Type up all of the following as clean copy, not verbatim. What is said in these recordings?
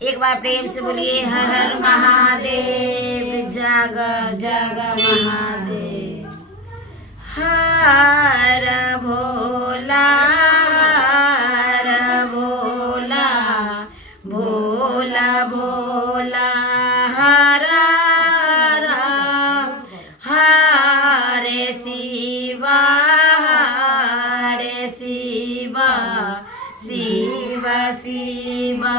एक बार प्रेम से बोलिए हर हर महादेव, जाग जाग महादेव। हर भोला हर भोला, भोला भोला हर हर, हरे शिवा हरे शिवा, शिवा शिवा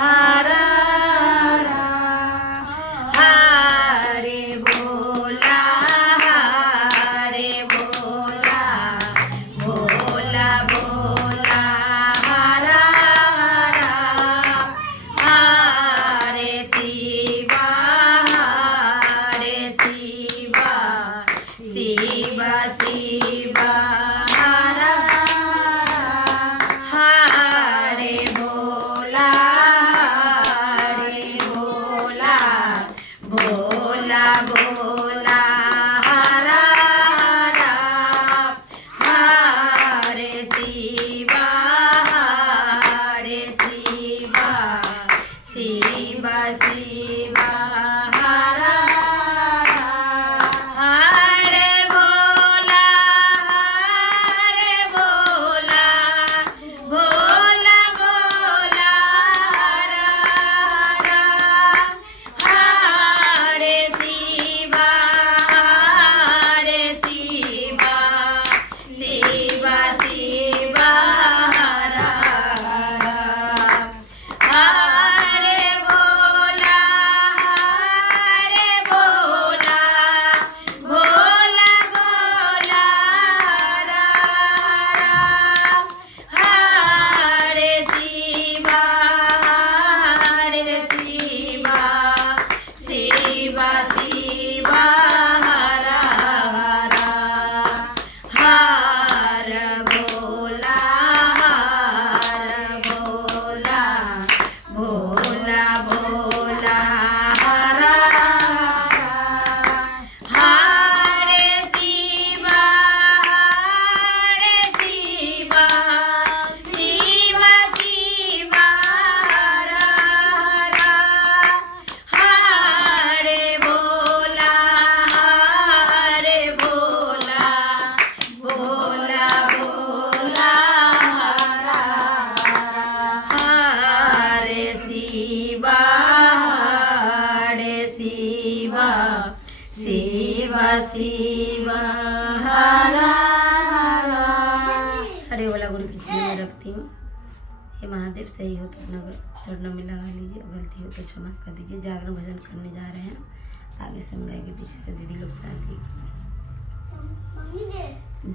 हर हर, हरे भोला हरे भोला, भोला भोला हर हर, हरे शिवा हरे शिवा, शिवा शिवा हर हर, हरे भोला हरे भोला, भोला भोला हर हर, हरे शिवा हरे शिवा, शिवा शिवा हर हर, हरे भोला हरे भोला, भोला भोला हर हर, हरे शिवा हरे शिवा, शिवा शिवा हर हर, हरे भोला हरे भोला, भोला भोला हर हर, हरे शिवा हरे शिवा, शिवा शिवा हर हर, हर भोला हर भोला, भोला भोला हर हर, हरे शिवा हरे शिवा, शिवा शिवा हर हर, हरे भोला हरे भोला, भोला भोला हर हर, हरे शिवा हरे शिवा, शिवा शिवा हर हर। हरे बोला गुरु की चरण में रखती हूँ। हे महादेव, सही हो तो अपना चरणों में लगा लीजिए और गलती हो तो क्षमा कर दीजिए। जागरण भजन करने जा रहे हैं, आगे से हम गाएंगे, पीछे से दीदी लोग साथ दी।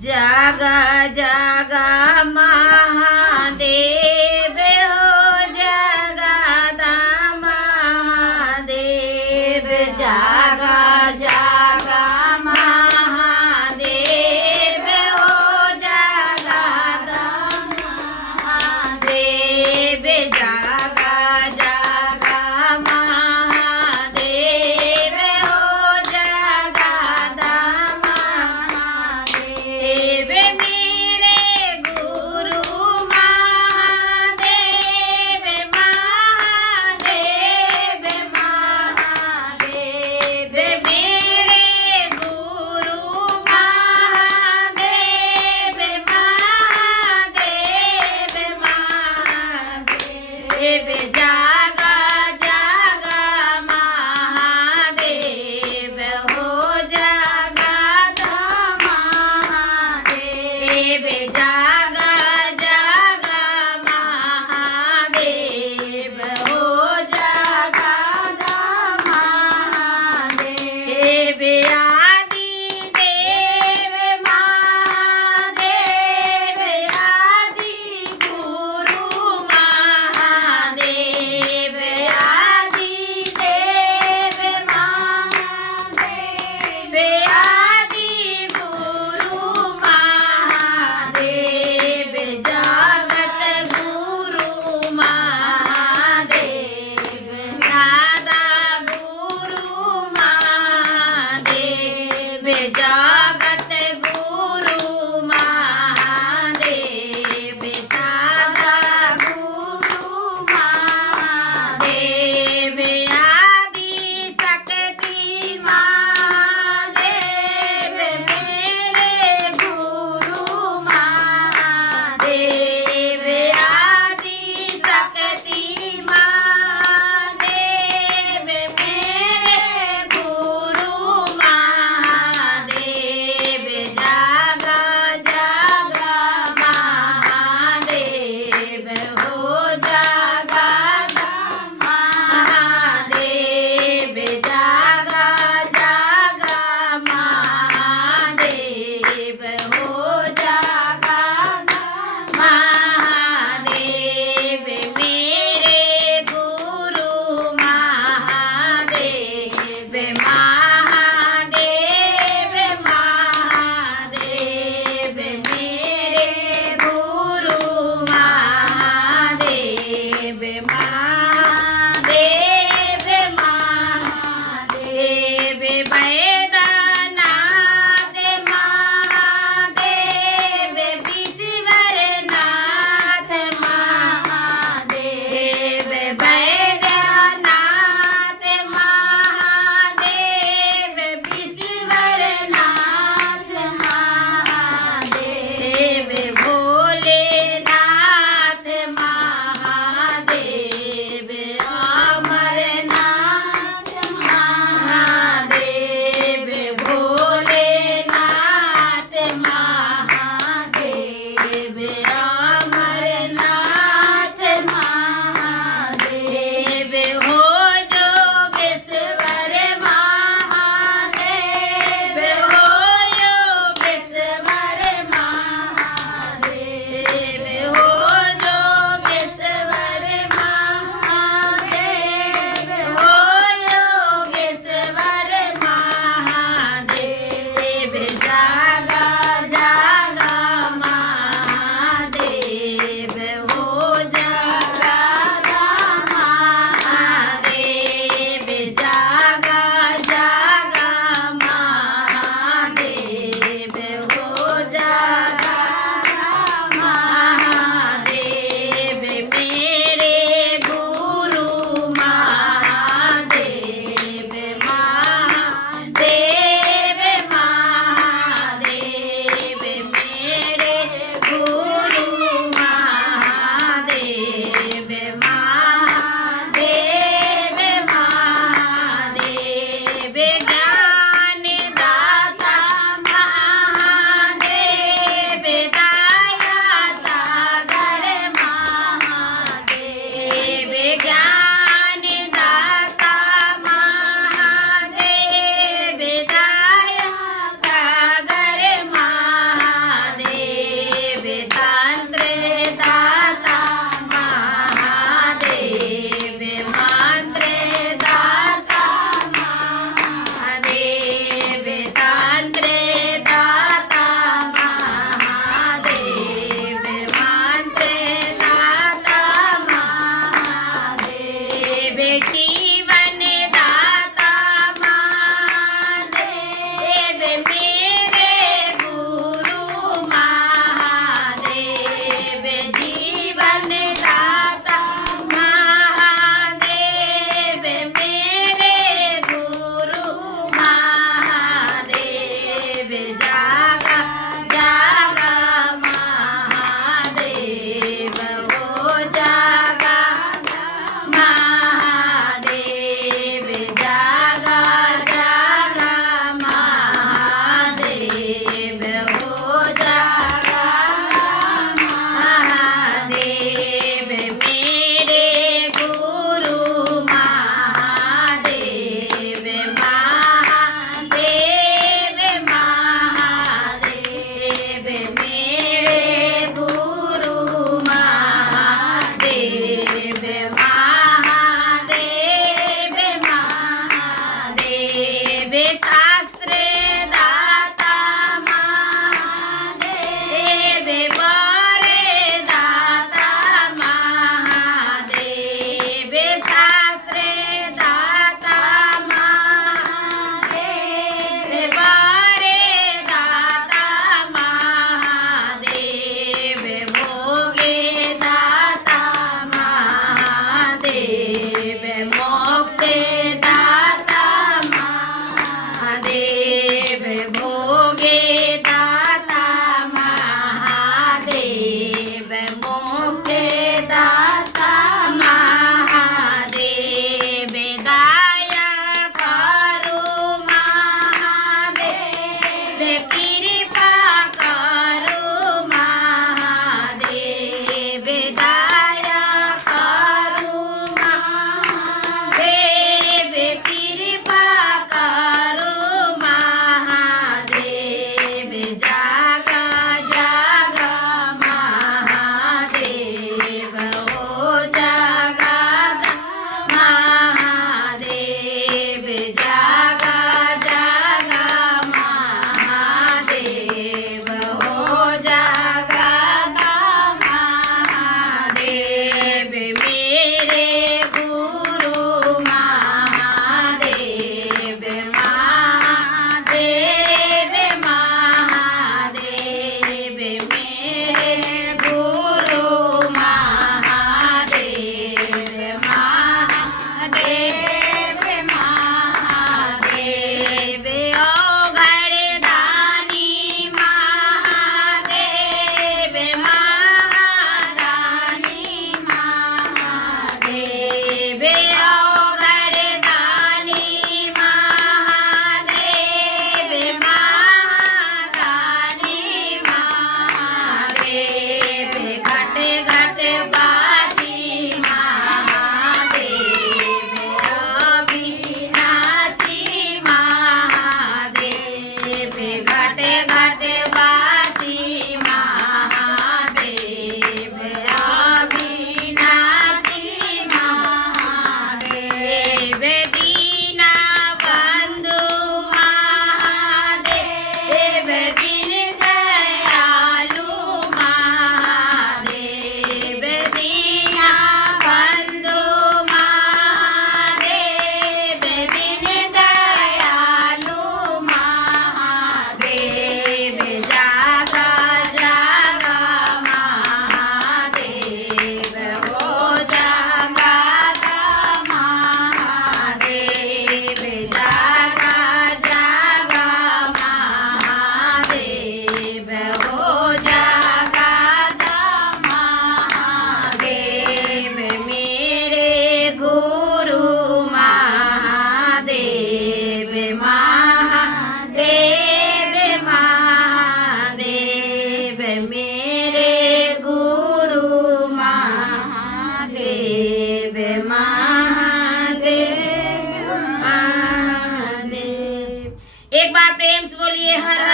जागा जागा महादेव हो, जगदा महादेव, जागा जागा महादेव हो, जगदा महादेव, जागा जागा महादेव हो, जगदा महादेव, मेरे गुरु महादेव, महादेव महादेव, मेरे गुरु महादेव, महादेव महादेव, जागा जागा महादेव हो, जगदा महादेव, जागा जागा महादेव हो, जगदा महादेव, आदि देव महादेव, आदि गुरु महादेव,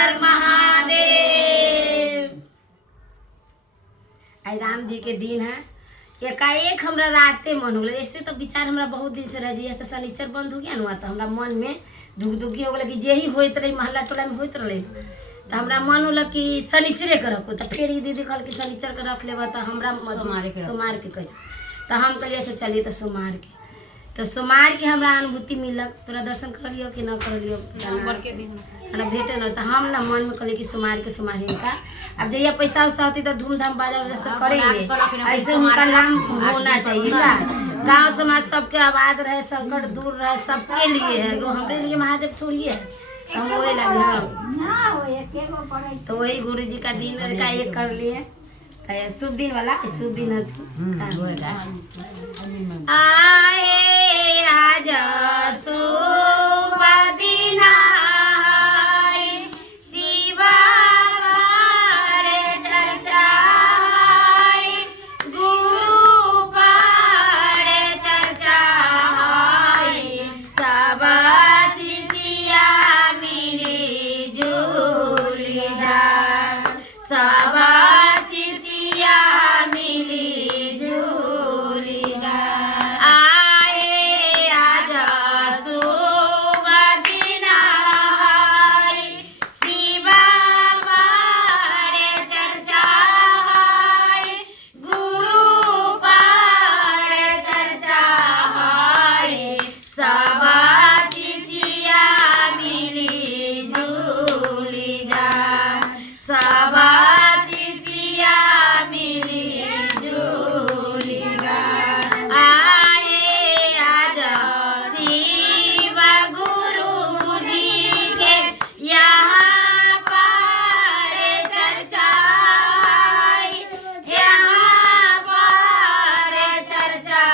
हर महादेव। आई राम जी के दिन है, एकाएक हमरा राते मन हो गया। ऐसे तो विचार हमरा बहुत दिन से रह जाइए, ऐसे शनिचर बंद हो गया ना, तो हमरा मन में दुखी हो गया कि जे ही होत रही मोहल्ला टोला में होत रहे, तो हमरा मन होला कि शनिचरे के रखो। तो फिर ये दीदी कहल कि शनिचर के रख लेबा, तो हमरा सोमार के कैसे, तो हम कहिए से चलिए तो सोमार के, तो सोमार के हमरा अनुभूति मिलक। तोरा दर्शन कर लियो कि ना कर लियो हमरा भेटे न, तो हम ना मन में कहली कि सोमार के का अब जहिया पैसा उसा होती तो धूमधाम बाजा उजा सब करेंगे, ऐसे उनका नाम होना चाहिए का। गांव समाज सबके आबाद रहे, संकट दूर रहे, सबके लिए है, वो हमरे लिए महादेव छोड़िए हम वही लगे। तो वही गुरु जी का दिन का ये कर लिए, शुभ दिन वाला शुभ दिन आए आज शुभ दिन शिवा चर्चा गुरु पर चर्चा सब शिष्या मिली जुली जा, सब शिष्या मिली जुली जा। आए आज शुभ दिन शिवा पर चर्चा गुरु पर चर्चा सब शिष्या मिली जुली जा, सब शिष्या मिली जुली जा। आए आज शिव गुरु जी के यहाँ पर चर्चा, यहाँ पर चर्चा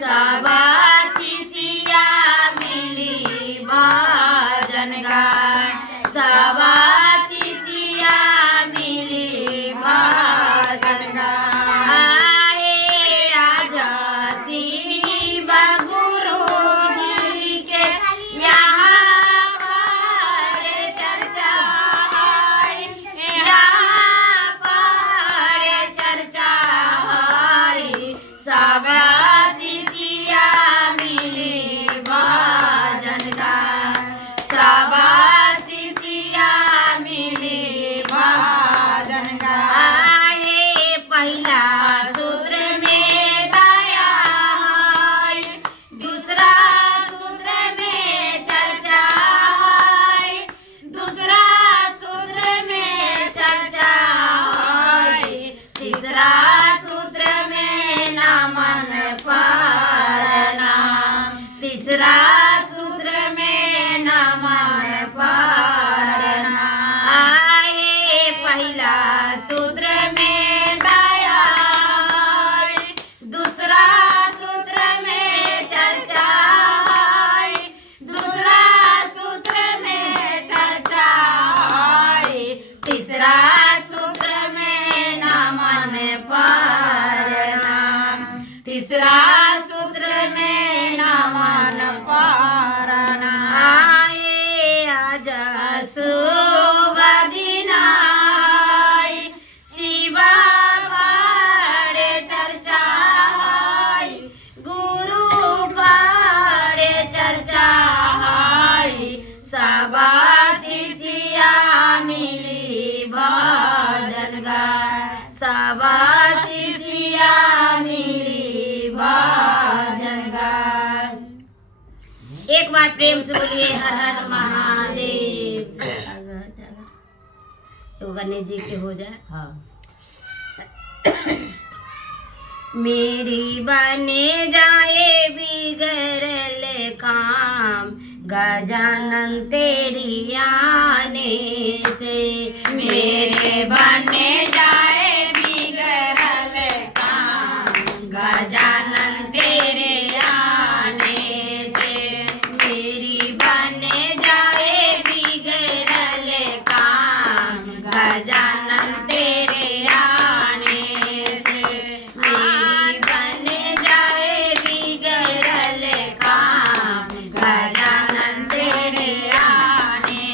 सब शिष्या मिली भजन गाय, सब शिष्या मिली भजन गाय। आज शिव गुरु जी के यहाँ पर चर्चा, यहाँ पर चर्चा सब शिष्या मिली भजन गाय, सब शिष्या मिली भजन गाय। पहला सूत्र में दया है, दूसरा सूत्र में चर्चा है, दूसरा सूत्र में चर्चा है, तीसरा सूत्र में नामन पारना, तीसरा सूत्र में नामन पारना। आए पहला सूत्र में दया है, दूसरा सूत्र में चर्चा है, दूसरा सूत्र में चर्चा है, तीसरा सूत्र में नामन पारना, तीसरा सूत्र में नामन पारना। आए आज शुभ दिन शिवा पर चर्चा गुरु पर चर्चा सब शिष्या मिली भजन गाय, सब शिष्या मिली भजन गाय। एक बार प्रेम से बोलिए हर हर महादेव। तो गणेश जी के हो जाए। हाँ। मेरी बने जाए बिगड़ल काम, गजानन तेरी आने से, मेरे बने जाए बिगड़ल काम, गजानन तेरे आने से, मेरी बने जाए बिगड़ल काम, गजानन तेरे आने से, मेरी बने जाए बिगड़ल काम, गजानन तेरे आने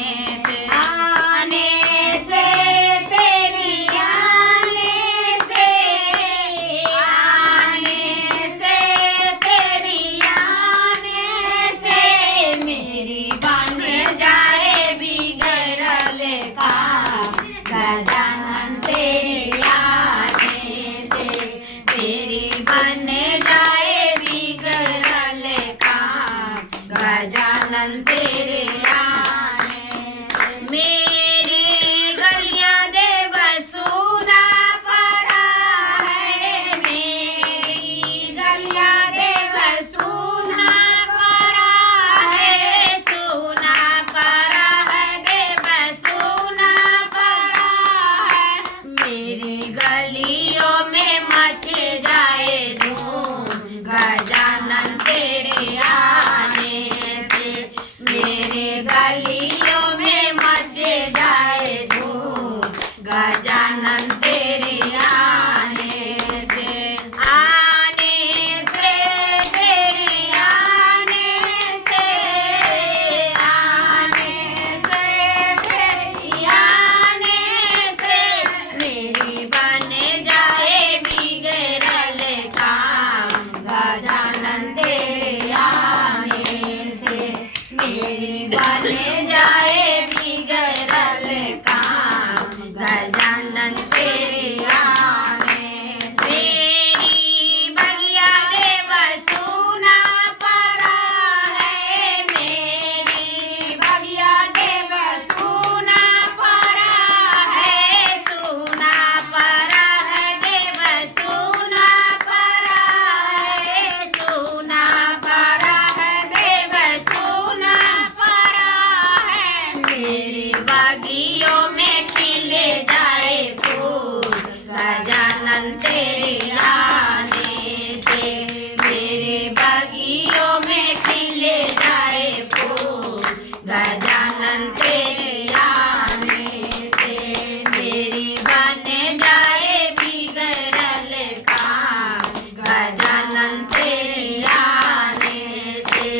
गजानन तेरे आने से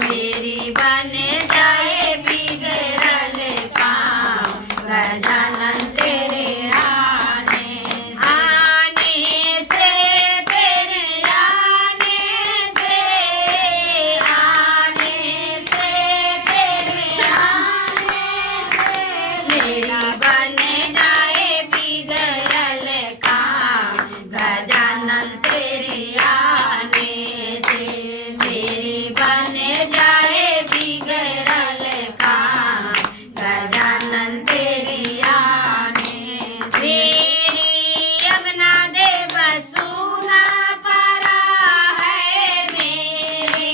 मेरी बन जाए बिगड़ल काम। गजानन तेरे आने से तेरे आने से तेरे आने से मेरी बन जाए बिगड़ल काम। गजानन तेरे आने से मेरी बन जाए बिगड़ल काम। गजानन तेरे आने से मेरी अंगना दे बसूना परा है। मेरे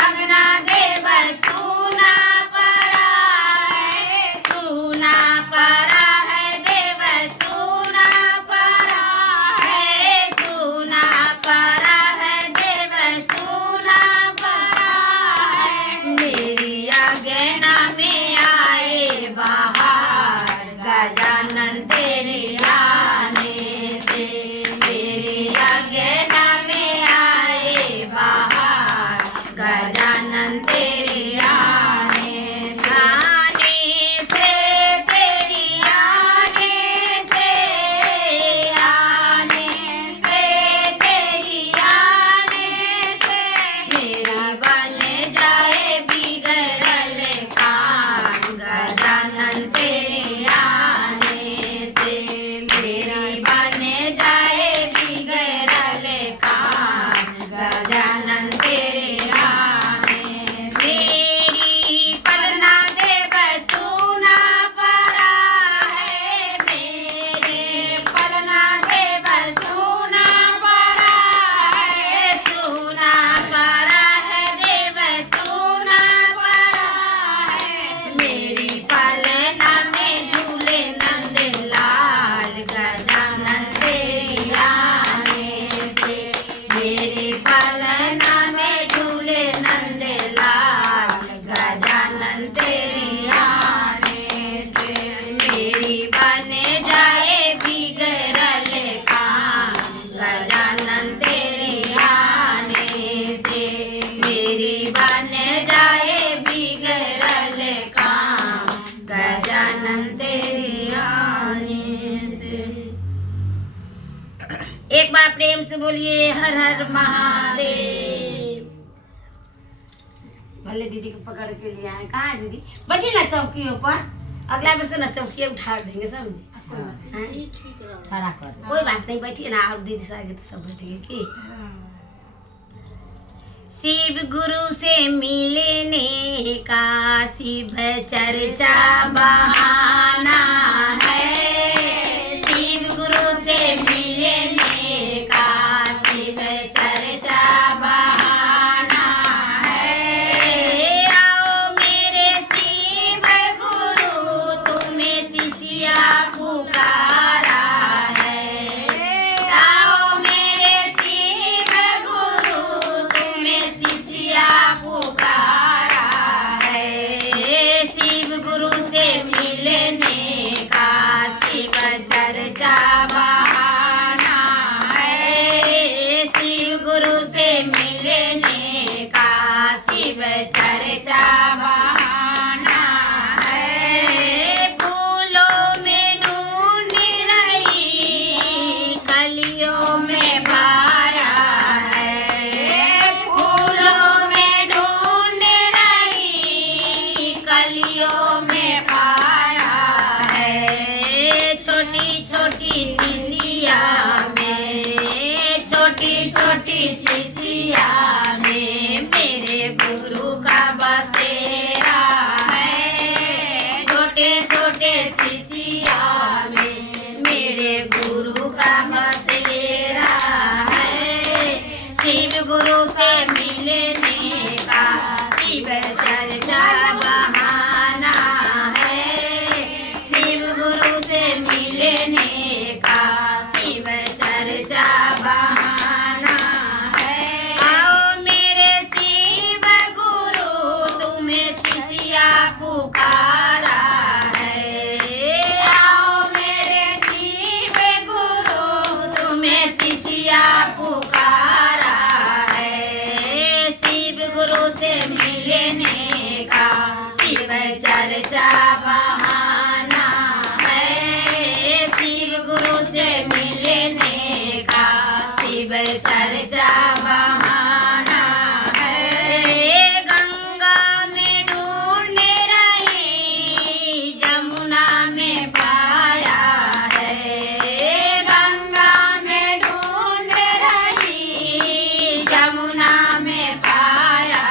अंगना दे बसूना परा है। सूना परा है देव सूना परा है। सूना परा है देव सूना परा है। मेरी अंगना में आए बाहर। गजानन तेरे आने से मेरी अंगना में आए बाहर। गजानन तेरे आने से तेरी आने से तेरी आने से मेरा बन जाए बिगड़ल काम। गजानन तेरे आने से मेरी बन जाए बिगड़ल काम। गजानन तेरे आने से मेरी पलना दे बसूना परा है। मेरे पलना दे बसूना परा है। सूना परा है देव सूना परा है। मेरी पलना में झूले नंदलाल। गजानन तेरे आने से मेरी पलना में झूले नंदलाल। गजानन तेरे आने से मेरी बन जाए बिगड़ल काम। गजानन तेरे आने से मेरी बन जाए बिगड़ल काम। गजानन तेरे आने से। एक बार प्रेम से बोलिए हर हर महादेव। भले दीदी को पकड़ के लिए आए। कहाँ है दीदी? बैठी ना चौकियों पर। अगला बार से ना चौकी उठा देंगे, समझी? खड़ा कर कोई बात नहीं, बैठिए ना। और दीदी से आगे तो सब बैठिए की। शिव गुरु से मिलने का शिव चर्चा बहाना है। शिव गुरु से मिलने का शिव चर्चा बहाना है। आओ मेरे शिव गुरु तुम्हें शिष्या पुकारा है। आओ मेरे शिव गुरु तुम्हें शिष्या पुकारा है। शिव गुरु से मिलने का शिव चर्चा बहाना है। शिव गुरु से मिलने का शिव चर्चा बहाना है। फूलों में ढूंढ रही कलियों में पाया है। फूलों में ढूंढ रही कलियों में पाया है। छोटी छोटी शिशिया में छोटी छोटी शिशिया में मेरे गुरु का बसेरा है। छोटे छोटे शिशिया में मेरे गुरु का बसेरा है। शिव गुरु से मिलने का शिव चर्चा बहाना है। शिव गुरु से मिलने का शिव चर्चा बहाना है। आओ मेरे शिव गुरु तुम्हें शिष्या पुकारा है। आओ मेरे शिव गुरु तुम्हें शिष्या पुकारा चर्चा बहाना है, शिव गुरु से मिलने का शिव चर्चा बहाना है। गंगा में ढूंढ रही जमुना में पाया है, गंगा में ढूंढ रही जमुना में पाया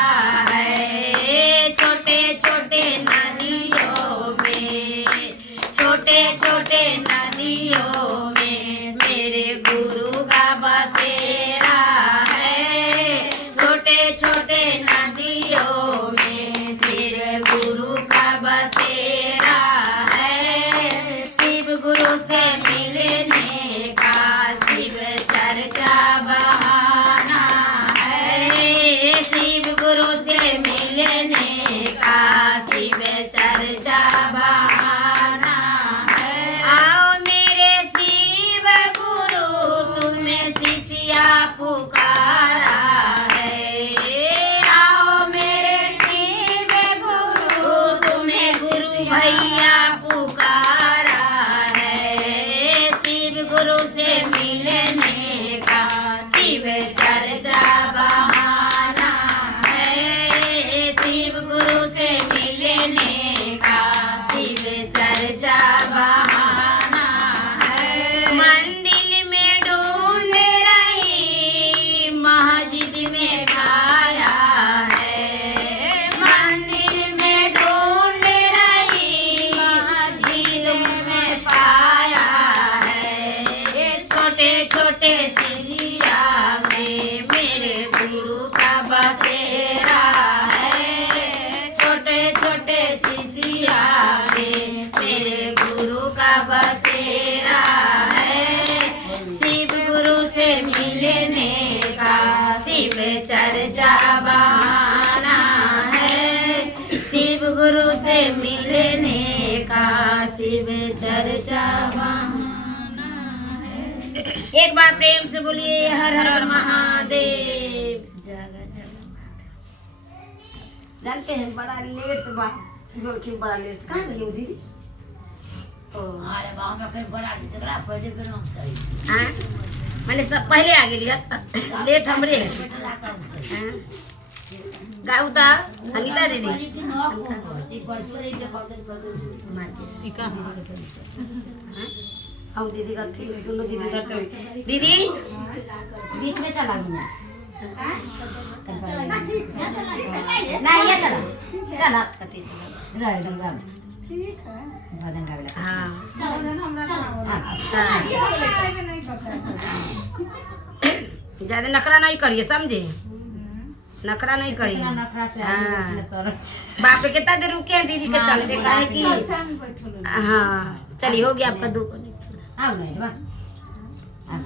है। छोटे छोटे नदियों में, छोटे छोटे नदियों में मेरे गुरु का बसेरा है। छोटे छोटे नदियों में मेरे गुरु का बसेरा है। शिव गुरु से मिलने का शिव चर्चा बहाना है, शिव गुरु से मिलने का शिव चर्चा बहाना है। आओ मेरे शिव गुरु तुम्हें शिष्या पुकारा है, आओ मेरे शिव गुरु तुम्हें गुरु भैया पुकारा है। शिव गुरु से मिलने का शिव चर्चा बहाना है, शिव गुरु से मिलने का शिव चर्चा बहाना है। मंदिर में ढूंढ रही मस्जिद में पाया है, मंदिर में ढूंढ रही मस्जिद में पाया है। छोटे छोटे सिजिया में मेरे गुरु का बसेरा है, छोटे छोटे सिजिया में मेरे गुरु का बसेरा है। शिव गुरु से मिलने का शिव चर्चा बहाना है, शिव गुरु से मिलने का शिव चर्चा बहाना है। एक बार प्रेम से बोलिए हर हर महादेव। जानते हैं बड़ा लेट से बड़ा लेट से कहाँ गई हो दीदी? अरे गाँव में कहीं बड़ा जगह पहले के नाम सही हाँ मैंने सब पहले आ गई लेट हमरे है। हाँ? गाऊ ता अनिता दीदी दीदी का थी दोनों दीदी उधर चली। दीदी बीच में चला गया ना ये चला चला रह गंगा में भजन गावे हाँ ज्यादा नखरा नहीं करिए समझे, नखरा नहीं करिए। हाँ बाप रे कितना देर रुके हैं दीदी के चलते काहे कि हाँ चलिए हो गया आपका दो आओ नहीं बा हाँ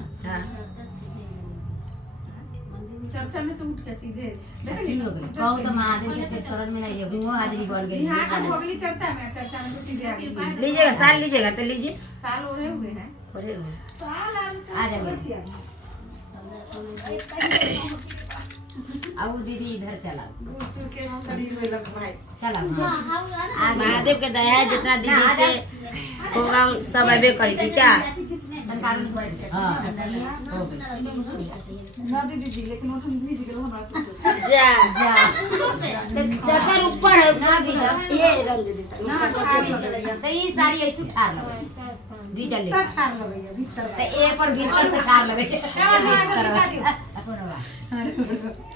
चर्चा में से उठ के सीधे कहो तो महादेव के शरण में नहीं है वो हाजिरी बढ़ गई हाँ हो गई चर्चा में से सीधे आ गई। लीजिएगा साल लीजिएगा तो लीजिए साल ओढ़े हुए हैं ओढ़े हुए। आ जाइए आओ दीदी इधर चला के शरीर में लग भाई चला महादेव के दया है जितना दीदी के होगा सब अबे करी थी क्या ना दीदी लेकिन वो तुम दीदी के हमारा जा जा चक्कर ऊपर है ना भी ये रंग दीदी तो ये सारी ऐसे ठार लगे दी चल ले ठार लगेगा भीतर तो ए पर भीतर से ठार लगे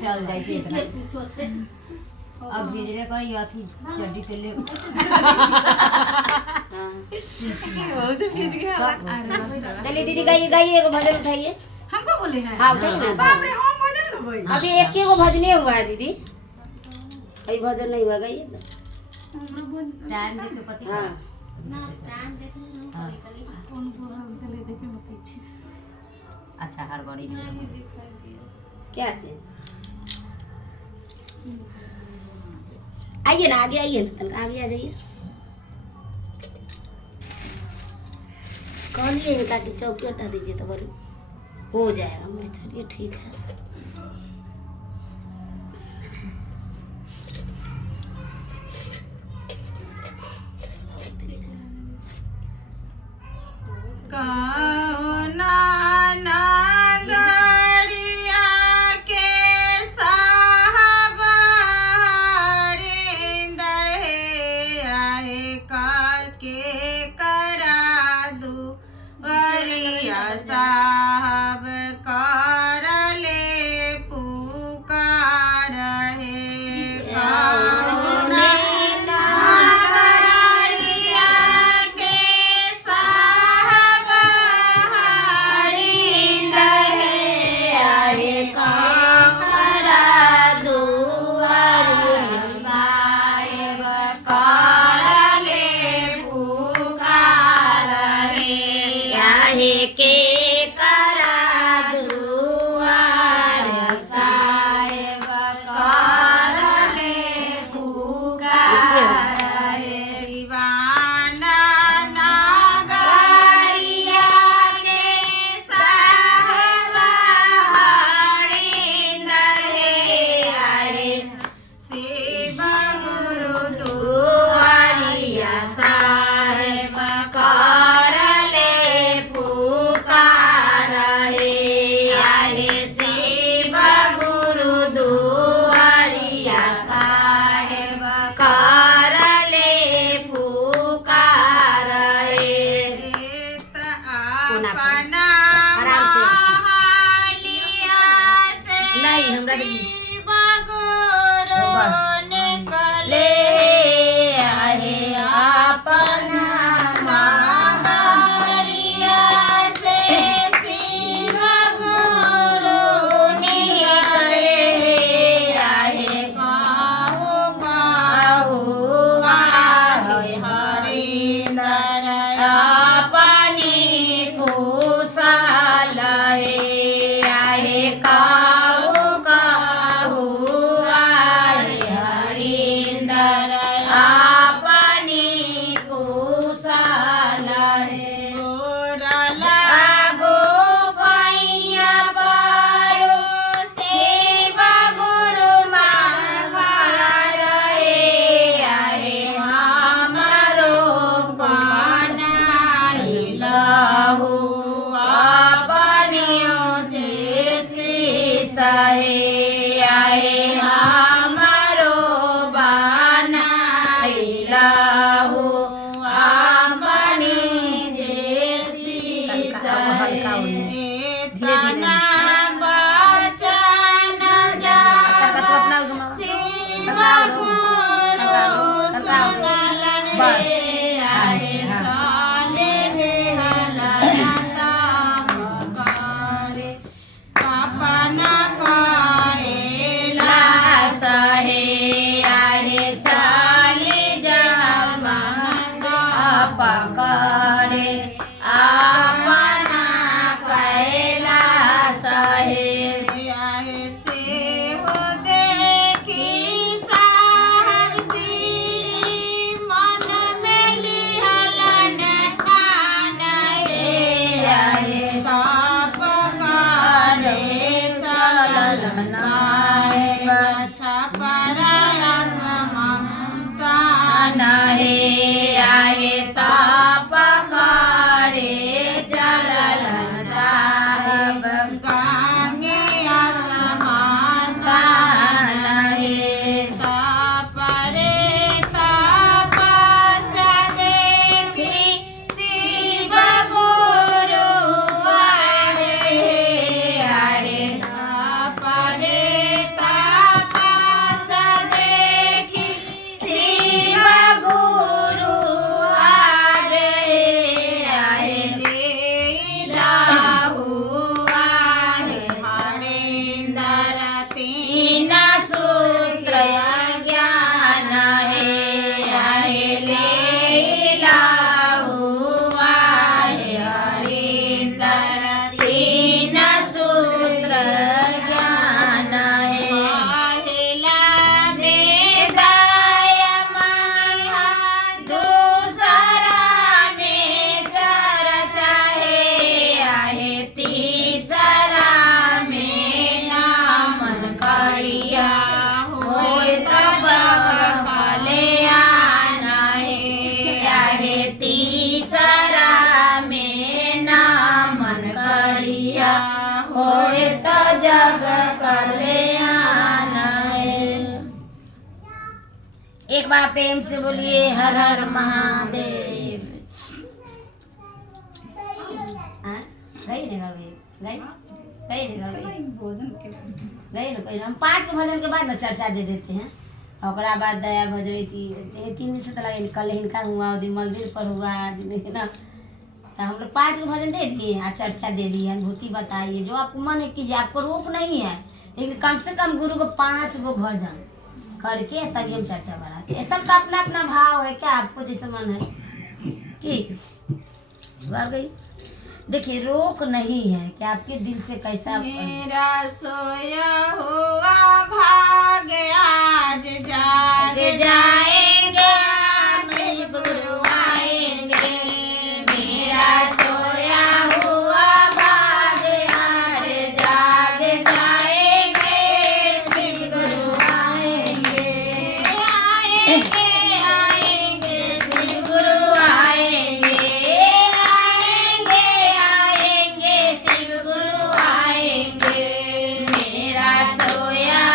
चल जाए से इतना अब बिजले का याथी चड्डी चले से भीज गया। चलिए दीदी गाइए गाइए एगो भजन उठाइए। हमको बोले हैं हाँ उठाइए ना। बाप रे हम भजन गाबै अभी एक ही वो भजने हुआ है दीदी, अभी भजन नहीं हुआ गाइए। टाइम देख के पति हाँ कौन बोला चले देखे मैं पीछे अच्छा हर बड़ी क्या चीज आइए ना आगे आइए ना तनका आगे आ जाइए। कहलिए ताकि चौकी हटा दीजिए तो बड़ी हो जाएगा। मेरे चलिए ठीक है। कौना नगरिया के साहब हरिंदर हे आहे करके करा दू वरिया साहब कर ले पुकार हे कौना नगरिया के साहब हरिंदर हे आहे करा दू वरिया साहब कर ले पुकार हे आहे के करा दुआर साहेब कर ले पुकार हे दीवाना नगरिया के साहेब हरिंदर हे आहे शिव गुरु दुआरिया साहेब कर ले पुकार हे आहे शिव गुरु दुआरिया साहेब कर ले पुकार हे अपना आराम से। हालिया से नहीं, हमरा से- शिव गुरु निकले आहे अपना नगरिया से शिव गुरु निकले आहे काहू काहू आहे हरिंदर अपनी कुशल हे आहे काहू काहू आहे हरिंदर अपनी कुशल हे गोरला आगो पैया पारो शिव गुरु मंगल हे आहे हमरो बनाई लहु अपनियों से शीश हे आहे हमरो बनाई लहु अपनी जे शीश हे तना बचन जा शिव गुरु सुनलन रे आहे चाले देहलता मकारे पापना काएला सहे आहे चाली जमाना पकड़े अपना कैला सहे आहे से हो देखी साहब श्री मन में लिहलन ठान हे आहे साप करे चलन साहेब छपराया समासान हे आहे ताप करे चललन साहेब गांगे सान हे तापरे तापस देखी शिव गुरु आहे तापरे तापस देखी शिव गुरु आरे एक बार प्रेम से बोलिए हर हर महादेव। हाँ? गई नहीं घर गई गई ना कोई। हम 5 के भजन के बाद ना चर्चा दे देते हैं। और बाद दया भद्रती 3 दिन से तो लगे, कल हिनका हुआ, दिन मंदिर पर हुआ ना, तो हम लोग 5 के भजन दे दिए और चर्चा दे दी, अनुभूति बताइए जो आपको मन है कीजिए, आपको रोक नहीं है, लेकिन कम से कम गुरु को 5 गो भजन करके तभी हम चर्चा बढ़ाते हैं। सबका अपना अपना भाव है, क्या आपको जैसे मन है। ठीक आ गई। देखिए रोक नहीं है कि आपके दिल से कैसा। मेरा सोया हुआ भाग आज जाग जाएगा, शिव गुरु आएंगे। मेरा सोया हुआ भाग आज जाग जाएंगे, शिव गुरु आएंगे। आएंगे आएंगे शिव गुरु आएंगे, शिव गुरु आएंगे। मेरा सोया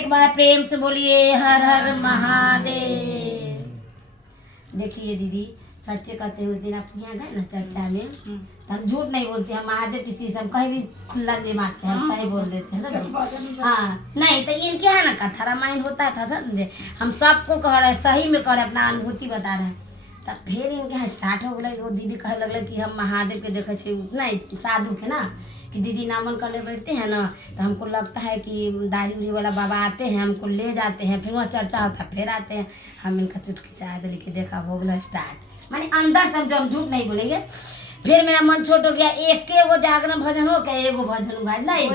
एक बार प्रेम से बोलिए हर हर महादेव। देखिए दीदी, सच्चे कहते हैं, उस दिन आप यहाँ गए ना चर्चा में, तो हम झूठ नहीं बोलते, हम महादेव किसी से हम कहीं भी खुला नहीं मांगते, हम सही बोल देते हैं। हाँ नहीं तो इनके यहाँ ना कथा रामायण होता था समझे, हम सबको कह रहे हैं, सही में कह रहे, अपना अनुभूति बता रहे हैं। तब फिर इनके यहाँ स्टार्ट हो गए, वो दीदी कहे लगल कि हम महादेव के देखे छे उतना साधु के ना, कि दीदी नामन करने बैठते हैं ना, तो हमको लगता है कि दाढ़ी उड़ी वाला बाबा आते हैं, हमको ले जाते हैं, फिर वहाँ चर्चा होता है, फिर आते हैं। हम इनका चुटकी से आया लेके देखा, हो गया स्टार्ट, माने अंदर से जो हम झूठ नहीं बोलेंगे। फिर मेरा मन छोट हो गया, एक एगो जागरण भजन हो क्या, एगो भजन गाय नहीं,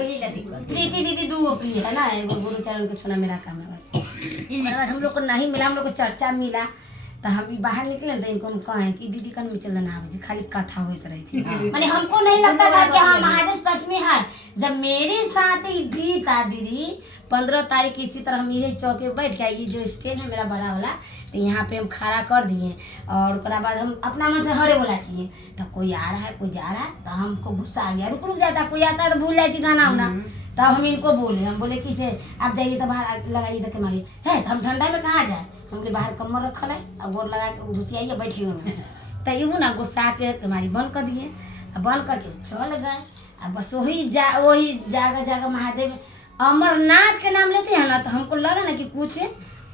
प्रीति दीदी दू की है ना, एगो गुरुचरण के छुना मेरा काम है। हम लोग को नहीं मिला, हम लोग को चर्चा मिला, तो हम बाहर निकले तो इनको हम कहें कि दीदी कन में चलना आवे, खाली कथा होते रही थी। माने हमको नहीं लगता था कि हाँ महादेव सच में है। जब मेरे साथ ही भी था दीदी, 15 तारीख इसी तरह हम यही चौके पर बैठ गया, ये जो स्टेज है मेरा बड़ा वाला, तो यहाँ पे हम खड़ा कर दिए, और उसके बाद हम अपना मन से हरे बोला किए, तो कोई आ रहा है कोई जा रहा है, तो हमको गुस्सा आ गया, रुक जाता, कोई आता है तो भूल जाए गाना उना। तब हम इनको बोले, हम बोले कि से आप जाइए तो बाहर लगाइए तो के मारिए है, तो हम ठंडा में कहाँ जाए, हमके बाहर कमर रखल है, और गोर लगा के घुसियाइए बैठिए उनमें। तो यूँ ना गुस्सा के हमारी बंद कर दिए, बंद करके चल गए। अब बस वही जगह जगह महादेव अमरनाथ के नाम लेते हैं ना, तो हमको लगा ना कि कुछ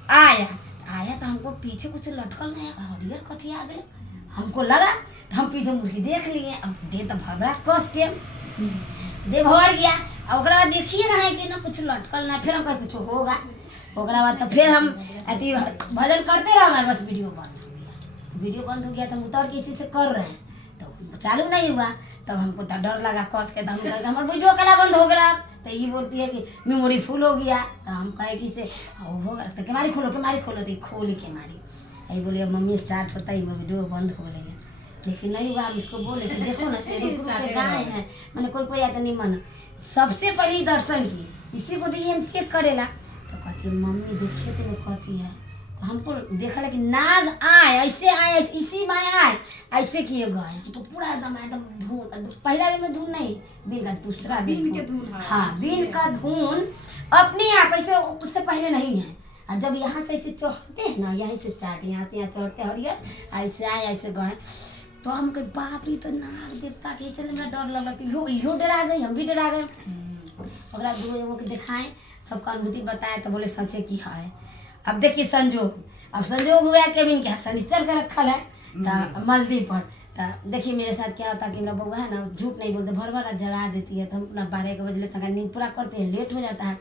आया तो हमको पीछे कुछ लटकल नहीं, हरियर कथी आ गए, हमको लगा तो हम पीछे मुड़ के देख लिए। अब दे तो भबरा कस के दे भर गया, और ओकरा बाद देखिए रहे कि ना कुछ लटकल ना, फिर हम कहीं कुछ होगा। ओकरा बाद तो फिर हम अति भजन करते रह गए, बस वीडियो बंद हो गया, तो हम उतर के इसी से कर रहे हैं, तो चालू नहीं हुआ। तब हमको तो डर लगा कस के, तो हम कहे हमारा वीडियो कला बंद हो गया। तो ये बोलती है कि मेमोरी फुल हो गया, तो हम कहे कि से होगा तो केमारी खोलो, तो खोली केमारी, यही बोले मम्मी स्टार्ट होता ही वीडियो बंद हो गई, लेकिन नहीं हुआ। हम इसको बोले कि देखो ना से रुक के गाए हैं, मैंने कोई आता नहीं मन, सबसे पहले दर्शन की, इसी को भी हम चेक करेला, तो कहती है मम्मी देखिए तो वो कहती है, तो हमको देखा कि नाग आए इसी में आए, ऐसे किए गए, हमको पूरा एकदम धुन, पहला बीन में धुन नहीं, बीन का दूसरा बीन, हाँ बीन का धुन अपने आप ऐसे, उससे पहले नहीं है। और जब यहाँ से ऐसे चढ़ते हैं ना, यहीं से स्टार्ट, यहाँ से यहाँ चढ़ते हरियर, ऐसे आए ऐसे गए, तो हम कहे बाप रे, तो नाग देवता के चले, मेरा डर लगा, इहो डरा गई, हम भी डरा गए। ओकरा दो एगो के दिखाएं, सबका अनुभूति बताए, तो बोले सच्चे की है। अब देखिए संजोग हुआ केबिन के सनीचर का रखल है, तो मल्दी पर, तो देखिए मेरे साथ क्या होता है कि मेरा बउआ है ना, झूठ नहीं बोलते, भर भर जगा देती है, तो हम अपना 12 बजे तक नींद पूरा करते हैं, लेट हो जाता है।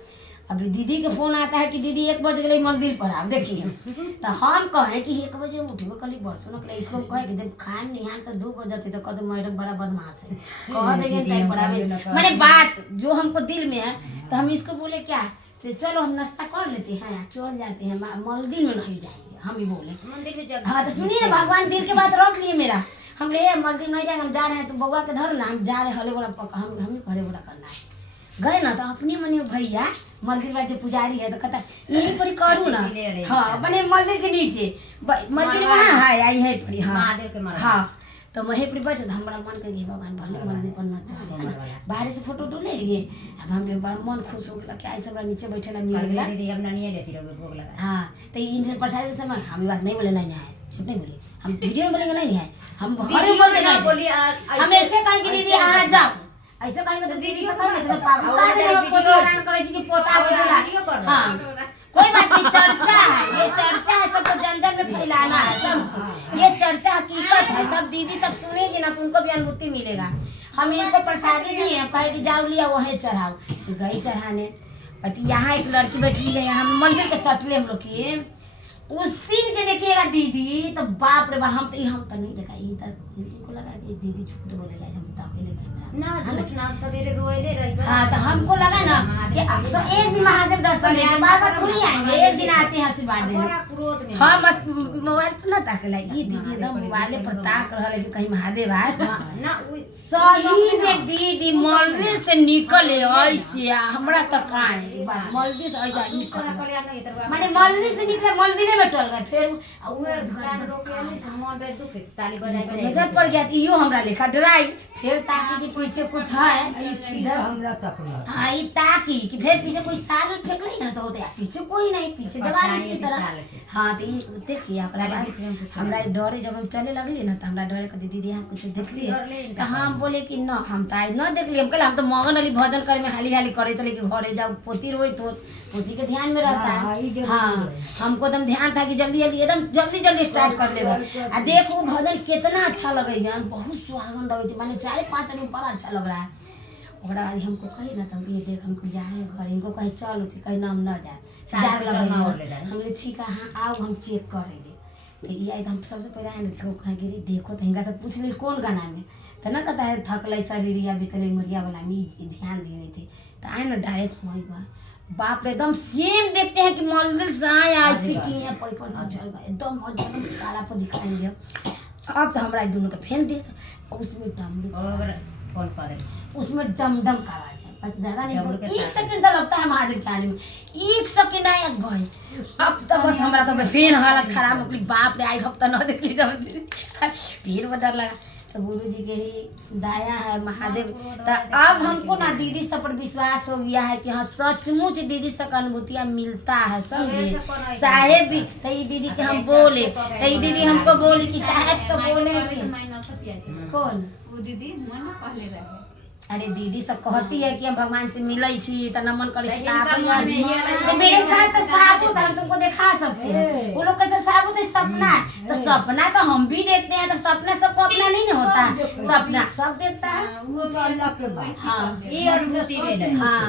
अभी दीदी के फोन आता है कि दीदी 1 बज गई मंदिर पर आप देखिए, तो हम कहें कि 1 बजे उठबे कल बरसों न, इसको हम कहे कि जब खाए नहीं तो 2 बजे, तो कद मैडम बड़ा बदमाश है, कह देंगे टाइम पढ़ावे, मैंने बात जो हमको दिल में है, तो हम इसको बोले क्या से चलो हम नाश्ता कर लेते हैं, चल जाते हैं, मंदिर में नहीं जाएंगे, हम ही बोले मंदिर में जगह। हाँ तो सुनिए, भगवान दिल के बात रख लिए मेरा, हम ले मंदिर नहीं जाएंगे, हम जा रहे हैं, तो बउआ के धर ना, हम जा रहे हले बोला पका, हम ही घरे बोला करना है। गए ना तो अपने मने भैया मंदिर में जो पुजारी है, तो कहता यहीं पर करूँ ना, हाँ बने मंदिर के नीचे, मंदिर वहाँ है आई है पड़ी, हाँ तो वहीं पर बैठे, तो हमारा मन के भगवान भले मंदिर पर न चढ़े, बाहर से फोटो ले लिए। अब हमके बड़ा मन खुश हो गया, क्या हमरा नीचे बैठे ना मिल गया। हाँ तो इनसे प्रसाद से हम बात नहीं बोले, नहीं है झूठ नहीं बोले, हम वीडियो में बोलेंगे नहीं है, हम हम ऐसे कहें कि दीदी आ जाओ, ऐसे कहेंगे तो दीदी से कहेंगे तो पोता बोला। हाँ कोई बात नहीं, चर्चा है, ये चर्चा है, सबको जन जन में फैलाना है, सब ये चर्चा हकीकत है, सब दीदी सब सुनेगी ना, तो उनको भी अनुभूति मिलेगा। हम इनको प्रसादी नहीं है, कहे कि जाओ लिया वहीं चढ़ाओ, गई चढ़ाने। यहाँ एक लड़की बैठी है, यहाँ मंदिर के सटले हम लोग किए, उस दिन के देखिएगा दीदी, तो बाप रे बाप, हम तो नहीं देखा, इनको लगा कि दीदी झूठ बोलेगा, ना झूठ ना सवेरे रोएले रही। हाँ तो हमको लगा ना कि अब एक दिन महादेव दर्शन देंगे, बार-बार थोड़ी आएंगे, एक दिन आते हैं आशीर्वाद देने। हाँ बस मोबाइल पर ना ताकला, ये दीदी एकदम मोबाइल पर ताक रहा है कि कहीं महादेव आए ना, सही में दीदी मंदिर से निकले ऐसे, हमरा तक आए बात मंदिर से ऐसा निकले, माने मंदिर से निकले मंदिर में चल गए, फिर नजर पड़ गया, यो हमरा लेखा डराई, फिर ताकि कि पीछे कुछ है इधर, हमरा तक हाँ ये ताकि कि फिर फिर पीछे कोई साल फेंक ली ना तो होते यार पीछे कोई नहीं, पीछे दीवार की तरह। हाँ तो ये देखिए ओकरा बाद हमरा डरे जब हम चले लगली ना तो हमरा डरे कहती दीदी हम कुछ देख लिए तो हम बोले कि न हम तो आज न देख लिए। हम कहले हम तो मगन वाली भजन करे में हाली हाली करे तो लेकिन घरे जाओ पोती रोई तो पोती के ध्यान में रहता है। हाँ हमको एकदम ध्यान था कि जल्दी जल्दी एकदम जल्दी जल्दी स्टार्ट कर लेगा। आ देखो भजन कितना अच्छा लगे जान, बहुत सुहागन लगे माने 4-5 दिन पर अच्छा लग रहा है। ओकरा बाद हमको कही ना तो ये देख हमको जा रहे घर, इनको कहीं चलो तो कहीं नाम न जाए जार लगे। हमने ठीक है हाँ आओ हम चेक करेंगे। तो ये आई तो हम सबसे पहले आए तो कहेंगे देखो तो हिंगा से पूछ ली कौन गाना में तो ना कहता है थकल शरीरिया बीतल मरिया वाला में ध्यान दिए थे। तो आए ना डायरेक्ट वही बाप रे एकदम सेम देखते हैं कि मॉडल से आए ऐसी की है पड़ चल गए एकदम काला पर दिखाएंगे। अब तो हमारा दोनों का फैन दे उसमें उसमें डम डम का आवाज है बस ज्यादा नहीं, 1 सेकंड तो लगता है महादेव के आने में, 1 सेकंड आया गए। अब तो बस हमारा तो फिर हालत खराब हो गई, बाप रे आज हफ्ता न देख ली जब फिर वो डर लगा। तो गुरु जी के ही दया है महादेव। तो अब हमको ना दीदी सब पर विश्वास हो गया है कि हाँ सचमुच दीदी से अनुभूतियाँ मिलता है समझे। साहेब भी तो ये दीदी के हम बोले तो ये दीदी हमको बोली कि साहेब तो बोले कौन वो दीदी मन पहले रहे। अरे दीदी सब कहती है कि हम भगवान से मिले छी तो नमन करे तो मेरे साथ तो साबुत हम तुमको दिखा सकते हैं। वो लोग कहते साबुत है सपना, तो सपना तो हम भी देखते हैं। तो सपना सबको अपना नहीं ना होता, सपना सब देखता है वो तो अल्लाह के पास। हाँ ये अनुभूति में हाँ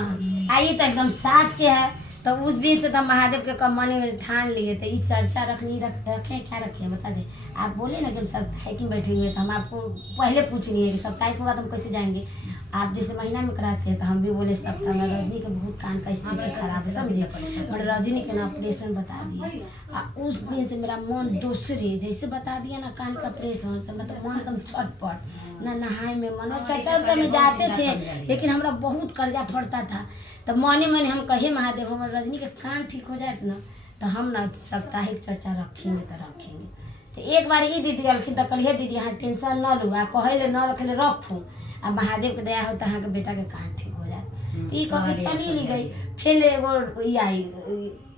आइए तो एकदम साथ के है। तो उस दिन से तो महादेव के मन में ठान लिए थे इस चर्चा रखें क्या रखें बता दे। आप बोले ना कि हम साप्ताहिक में बैठे हुए तो हम आपको पहले पूछेंगे कि साप्ताहिक होगा तो हम कैसे जाएंगे। आप जैसे महीना में कराते हैं तो हम भी बोले सप्ताह में रजनी के बहुत कान का स्थिति खराब है समझिए, मैंने रजनी के ना ऑपरेशन बता दिया। उस दिन से मेरा मन दूसरे जैसे बता दिया ना कान का ऑपरेशन से मतलब मन एकदम छटपट ना नहाए में मन चर्चा में जाते थे लेकिन हमारा बहुत कर्जा फटता था। तो मने मने हम कहे महादेव हमारे रजनी के कान ठीक हो जाए ना तो हम ना साप्ताहिक चर्चा रखेंगे तो रखेंगे। तो एक बार ये दीदी अलखिन तो कहिए दीदी यहाँ टेंशन न लू आ कहले न रखे रखूँ अब महादेव के दया होता है कि बेटा के कान ठीक हो जाए। तो ये कह के चली ली गई। फिर एगो ये आई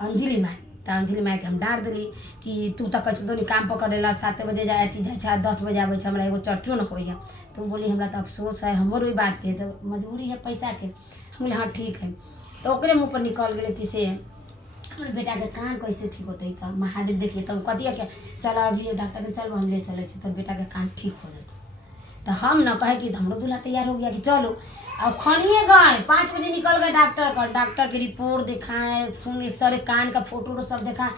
अंजलि माई तो अंजलि माई के हम डांट दिली कि तू तो कैसे दोनों काम पकड़ लेला 7 बजे जाए थी जाए 10 बजे आवे हमारा एगो चर्चो न होइए। तो बोली हमरा तो अफसोस है हमारो ई बात के तो मजबूरी है पैसा के। हम बोले हाँ ठीक है। तो ओकरे मुँह पर निकल गए कि से हमारे बेटा के कान कैसे ठीक होते तो महादेव देखिए तब कहती है कि चल अभी डॉक्टर के चलो हम ले चले तब बेटा के कान ठीक हो जाता। तो हम न कहे कि हमरो दूल्हा तैयार हो गया कि चलो अब खनिए गए 5 बजे निकल गए डॉक्टर के रिपोर्ट दिखाएं खून एक्सरे कान का फोटो सब दिखाएं।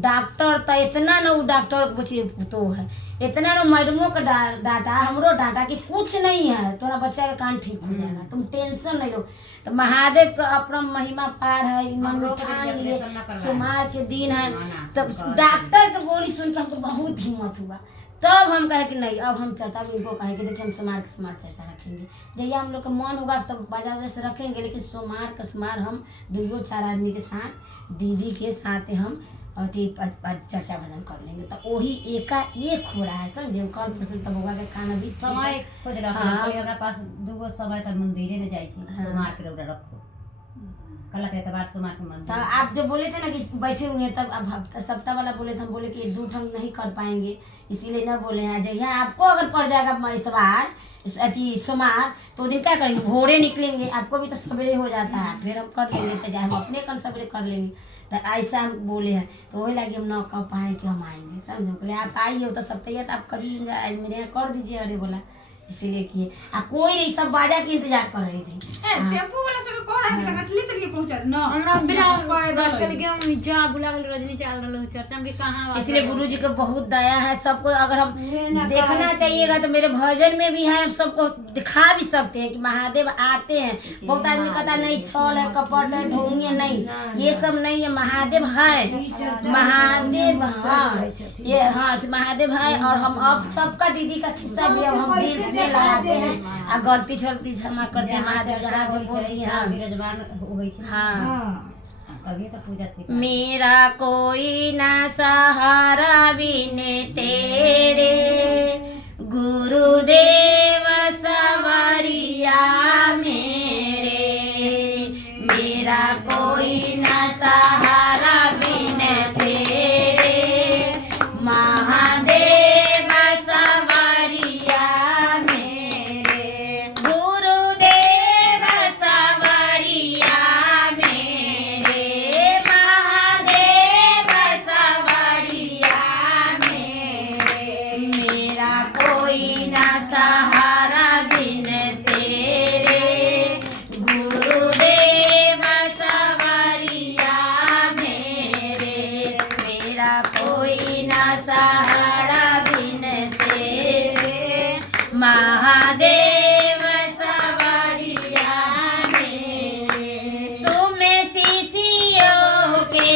डॉक्टर तो इतना न वो डॉक्टर बच्चे तो है इतना न मैडमों का डाटा हमरो डाटा कि कुछ नहीं है तोरा बच्चा का कान ठीक हो जाएगा तुम टेंशन नहीं लो। तो महादेव का अपना महिमा पार है मन उठान लिए सोमवार के दिन है। तब डॉक्टर के बोली सुन के हमको बहुत हिम्मत हुआ। तब हम कहे कि नहीं अब हम चर्चा में इनको कहे कि देखिए हम समार चर्चा रखेंगे जैसे हम लोग का मन होगा तब बाजा वजह से रखेंगे। लेकिन सोमवार हम 2-4 आदमी के साथ दीदी के साथ हम अति चर्चा भजन कर लेंगे। तो वही एकाएक हो रहा है समझे। कल परसों तब होगा के खाना भी समय खोज रहा है हमरा पास 2 समय तक मंदिरे में जाई छी सोमवार के रौदा रखो कल के एतबार सोमवार के मंदिर। तो आप जो बोले थे ना कि बैठे हुए हैं तब अब सप्ताह वाला बोले थे हम बोले कि 2 ठंग नहीं कर पाएंगे इसीलिए न बोले हैं। जैसे आपको अगर पड़ जाएगा इतवार अति सोमवार तो दिन क्या करेंगे भोरे निकलेंगे आपको भी तो सवेरे हो जाता है फिर हम कर लेंगे तो हम अपने कल सवेरे कर लेंगे। तो ऐसा हम बोले हैं तो वही लगे हम न कह पाए कि हम आएंगे समझो। बोले आप आइए तो सब तैयार आप कभी मेरे यहाँ कर दीजिए। अरे बोला इसीलिए किए कोई नहीं सब बाजा के इंतजार कर रही थी। टेम्पो वाला सब कह रहा है कि ले चलिए पहुंचा न हमरा बिना पैदल चल के हम जा बुला के रजनी चल रहे चर्चा में कहां। इसलिए गुरु जी को बहुत दया है सबको अगर हम देखना चाहिएगा तो मेरे भजन में भी है हम सबको दिखा भी सकते हैं कि महादेव आते हैं। बहुत आदमी कहता नहीं छल है कपट है ढोंगी नहीं ये सब नहीं है महादेव है महादेव हाँ ये हाँ महादेव है। और हम अब सबका दीदी का किस्सा भी अब हम दिल में लगाते हैं और गलती छलती क्षमा करते हैं महादेव जहाँ जो बोलती है हाँ अभी तो पूजा सीख मेरा कोई ना सहारा बिने तेरे गुरुदेव सवरिया मेरे मेरा कोई न सहारा बिन तेरे महादेव सवारिया मेरे गुरुदेव सवारिया मेरे महादेव सवारिया मेरे मेरा कोई न सहारा बिन तेरे गुरुदेव सवारिया मेरे मेरा कोई न सहारा बिन तेरे महादेव सवारिया मेरे तुम शिष्यों के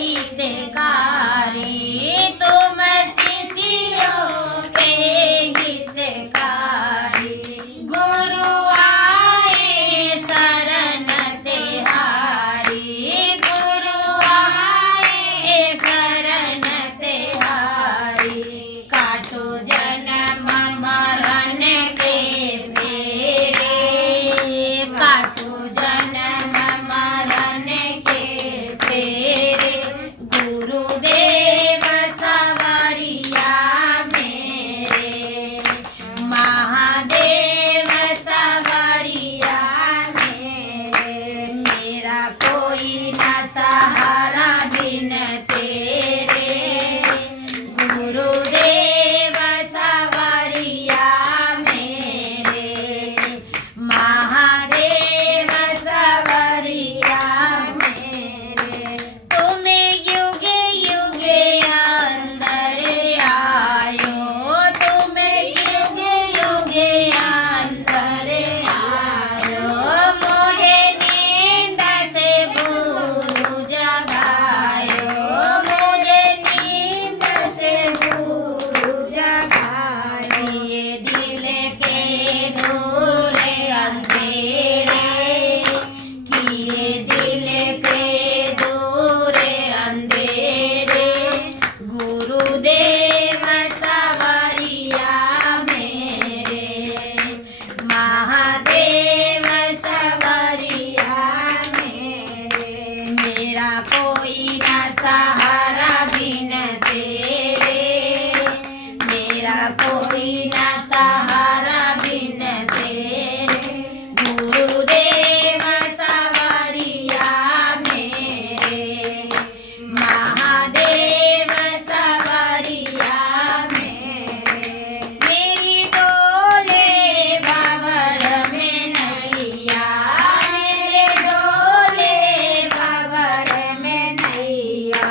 हितकारी तुम शिष्यों के हितकारी गुरु आए शरण तिहारी गुरु आए शरण तिहारी काटो जन्म मरण के फेरे काटो जन्म मरण के फेरे गुरुदेव सवारिया मेरे महादेव सवारिया मेरे मेरा कोई न सहारा बिन तेरे गुरुदेव सवारिया मेरे महादेव सवारिया मेरे तुम युग युग अंदर आयो तुम युग युग अंदर आयो मुझे नींद से गुरु जगायो मुझे नींद से गुरु जगायो ये दिल के दूर अंधेरे किए दिल के दूर अंधेरे गुरुदेव सवारिया मेरे महादेव सवारिया मेरे मेरा कोई न सहारा बिन तेरे मेरा कोई न सहारा बिन तेरे गुरुदेव सवारिया मेरे महादेव सवारिया मेरे मेरी डोले बाबर में नैया मेरे डोले बाबर में नैया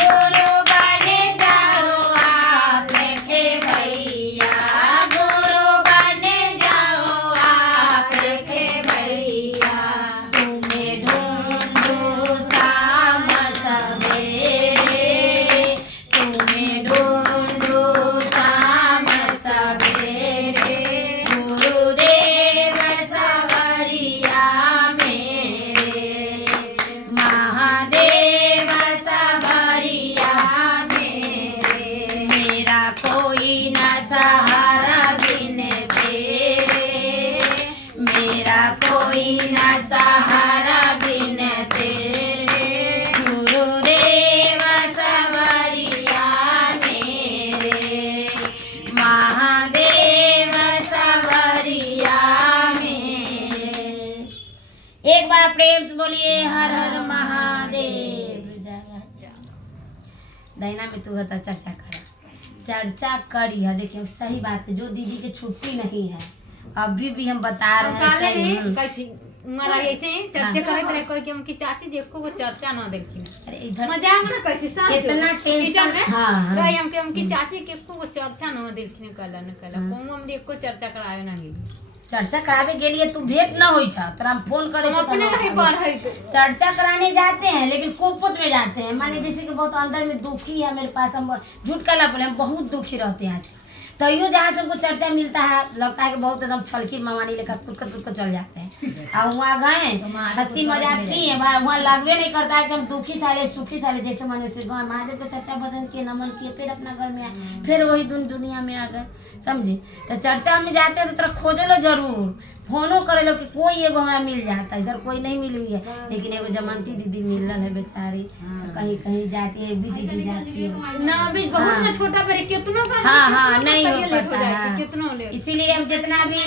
गुरु बन जाओ आप के भैया गुरु बन जाओ आप के भैया तुम्हें ढूंढूं शाम सवेरे तुम्हें ढूंढूं शाम सवेरे गुरुदेव सवारिया मेरे महादेव सवारिया मेरे मेरा कोई न सहारा बिन तेरे मेरा कोई न सहारा बिन तेरे गुरुदेव सवारिया मेरे महादेव सवारिया मेरे एक बार प्रेम से बोलिए हर हर महादेव दैना में तू होता चर्चा करी है देखिए सही बात है जो दीदी की छुट्टी नहीं है अभी भी हम बता रहे हैं काले सही, में कैसी मला ऐसे चर्चा करत रहे कोई कि हम की चाची जी को चर्चा ना देखी अरे इधर मजाक ना कैसी कितना टेंशन हाँ रही हम की चाची के को चर्चा ना देखने कला न कला को हम को चर्चा करावे ना गेली चर्चा करावे के लिए तू भेंट न होई छा तोरा हम फोन करे हम अपने नहीं पर है चर्चा कराने जाते हैं लेकिन कोपत में जाते हैं माने जैसे कि बहुत अंदर में दुखी है मेरे पास हम झूठ कला बोले हम बहुत दुखी रहते हैं आज तो यो जहाँ से हमको चर्चा मिलता है लगता है कि बहुत एकदम छलकी मामानी लेकर कूद कर चल जाते हैं और वहाँ गए हंसी मजाक की है वहाँ लगवे नहीं करता है कि हम दुखी साले सुखी साले जैसे मन वैसे गए महादेव को चर्चा बदन किए नमन किए फिर अपना घर में आए फिर वही दुनिया में आ गए समझी तो चर्चा में जाते हैं तो तेरा खोजे लो जरूर फोनो करे लो कि कोई एगो हमारा मिल जाता, इधर कोई नहीं मिली है, लेकिन एगो जमंती दीदी मिलल है बेचारी, कहीं कहीं जाती है, भी दीदी जाती है ना अभी बहुत ना छोटा पर कितनों का हाँ नहीं हो लेट हो पाता जाए है। कितनों लेट। इसीलिए हम जितना भी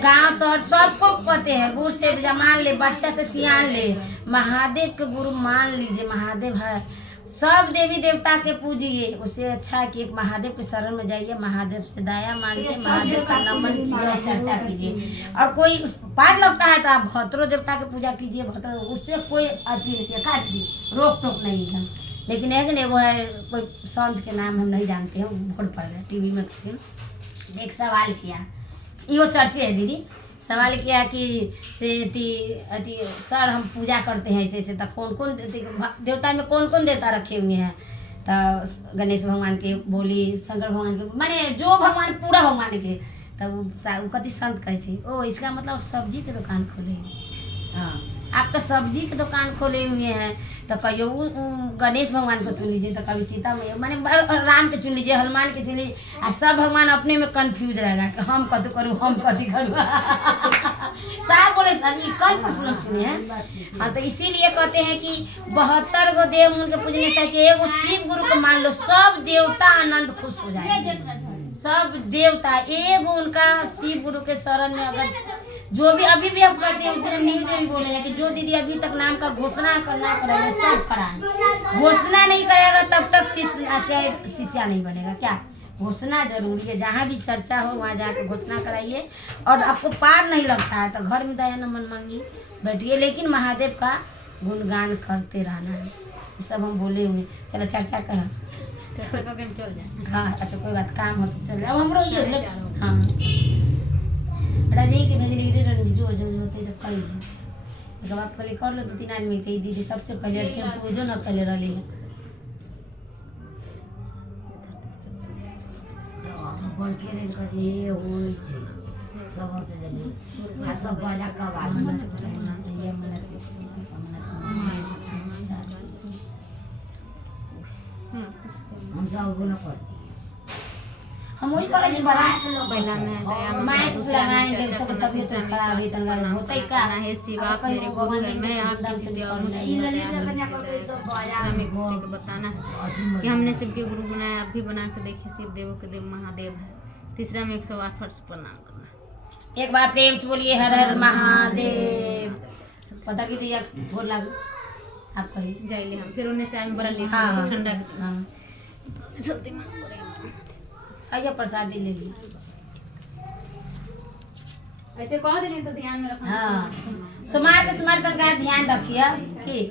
गांव शहर सबको कहते हैं, बूढ़ से जमान ले, बच्चा से सियान ले, महादेव के गुरु मान लीजिए, महादेव है। सब देवी देवता के पूजिए, उससे अच्छा है कि एक महादेव के शरण में जाइए, महादेव से दया मांगिए, महादेव का नमन कीजिए और चर्चा कीजिए। और कोई पार लगता है तो आप भद्रो देवता की पूजा कीजिए, भद्रो, उससे कोई अति नहीं, रोक टोक नहीं है। लेकिन एगो है कोई संत के नाम हम नहीं जानते हैं, भोर पड़ गया टीवी में किसी एक सवाल किया, यो चर्चे है दीदी, सवाल किया कि से अति सर हम पूजा करते हैं ऐसे ऐसे, तब कौन कौन देवता में कौन कौन देवता रखे हुए हैं, तो गणेश भगवान के बोली, शंकर भगवान के, माने जो भगवान पूरा भगवान के, तब कति संत कहे छे, ओ इसका मतलब सब्जी के दुकान खोले, हाँ आप तो सब्जी की दुकान खोले हुए हैं, तो कहियो गणेश भगवान को चुन लीजिए, तो कभी सीता मैया माने राम के चुन लीजिए, हनुमान के चुन लीजिए, और सब भगवान अपने में कंफ्यूज रहेगा कि हम कथी करूँ, हम कथी करूँ। साहब बोले कल परसों सुने हैं। हाँ तो इसीलिए कहते हैं कि 72 गो देव उनके पूजने चाहिए, एगो शिव गुरु को मान लो, सब देवता आनंद खुश हो जाएंगे, सब देवता एगो उनका शिव गुरु के शरण में। अगर जो भी अभी भी हम करते हैं, उस दिन न्यूज में बोले हैं कि जो दीदी अभी तक नाम का घोषणा करना पड़ेगा सब कराएं, घोषणा नहीं करेगा तब तक शिष्या नहीं बनेगा। क्या घोषणा जरूरी है, जहाँ भी चर्चा हो वहाँ जाके घोषणा कराइए, और आपको पार नहीं लगता है तो घर में दया न मन मांगिए, बैठिए, लेकिन महादेव का गुणगान करते रहना है। ये सब हम बोले हुए, चलो चर्चा करा, चल जाए। हाँ अच्छा कोई बात काम हो तो चल जाए। अब हमरो ये हाँ रजनी के भेजली रजनी जो होते तो कर ली, जब आप कल कर लो 2-3 आदमी थे, दीदी सबसे पहले पूजो न कले रही है बोल के रे कर ये होई छे सब से जनी आ सब वाला का बात ये मन हम सब गुना कर हम वही करेंगे बड़ा पहला में दया माइक लगाएंगे, सब तबीयत खराब है तंगा होता ही का है शिवा मेरे गुरु है, मैं आपकी शिष्य और मुस्लिम हमें गुरु को बताना कि हमने शिव के गुरु बनाया, आप भी बना के देखिए, शिव देवों के देव महादेव है। तीसरा में 108 वर्ष प्रणाम करना। एक बार प्रेम से बोलिए हर हर महादेव। पता की तैयार थोड़ा लागू आप करिए जाइए हम फिर उन्हें से आए बड़ा लेट हाँ ठंडा हाँ जल्दी मांग आइए प्रसादी ले लीजिए। ऐसे कह देने तो ध्यान में रखना। हाँ सुमार के सुमार तक का ध्यान रखिए ठीक।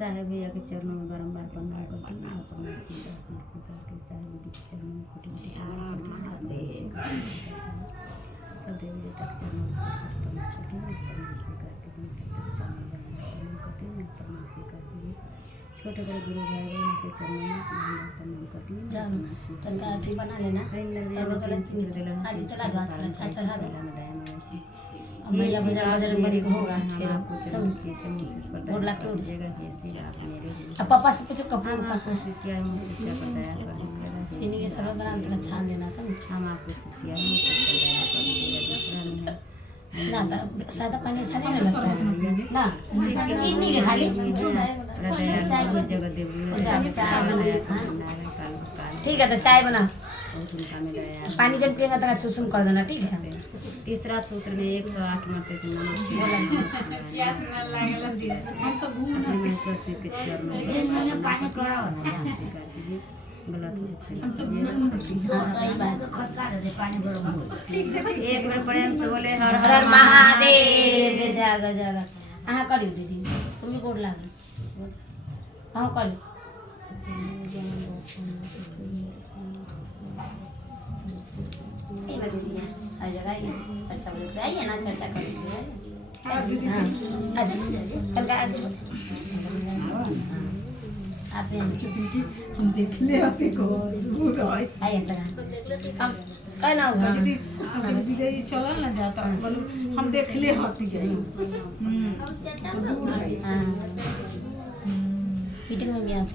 साहेब भैया के चरणों में बारंबार प्रणाम करती हूँ, अपना साहेब के चरणों में कोटि कोटि प्रणाम करती हूँ, सब देवी देवता के चरणों में प्रणाम करती हूँ, प्रणाम करती हूँ, छोटे बड़े गुरु भाई बहन के चरणों में प्रणाम करती हूँ। जानो तनका अथी बना लेना भैया भैया बजर बड़ी होगा फिर सब बोल ला के उठ जाएगा। अब पापा से पूछो कपूर का शिष्या बताया कर चीनी के शरबत बना के छान लेना समझ। हम आपको शिष्या दूसरा में ना तो सादा पानी अच्छा नहीं लगता है ना चीनी के खाली जगह ठीक है तो चाय बना पानी जब पिएगा तो सुसुम कर देना ठीक है। तीसरा सूत्र में 108 मरते से एक बार प्रेम से बोले हर हर हर महादेव। जागा जागा अहाँ करियो दीदी तुम भी गोड़ लागी हाँ करियो आ जगह चर्चा बजे आइए ना चर्चा कर लीजिए। आप यहाँ हम देख ले आते को दूर है आइए तरह हम कहना होगा दीदी हम दीदी चलल ना जाता मतलब हम देख ले आती है दूर है हाँ मीटिंग में भी आती।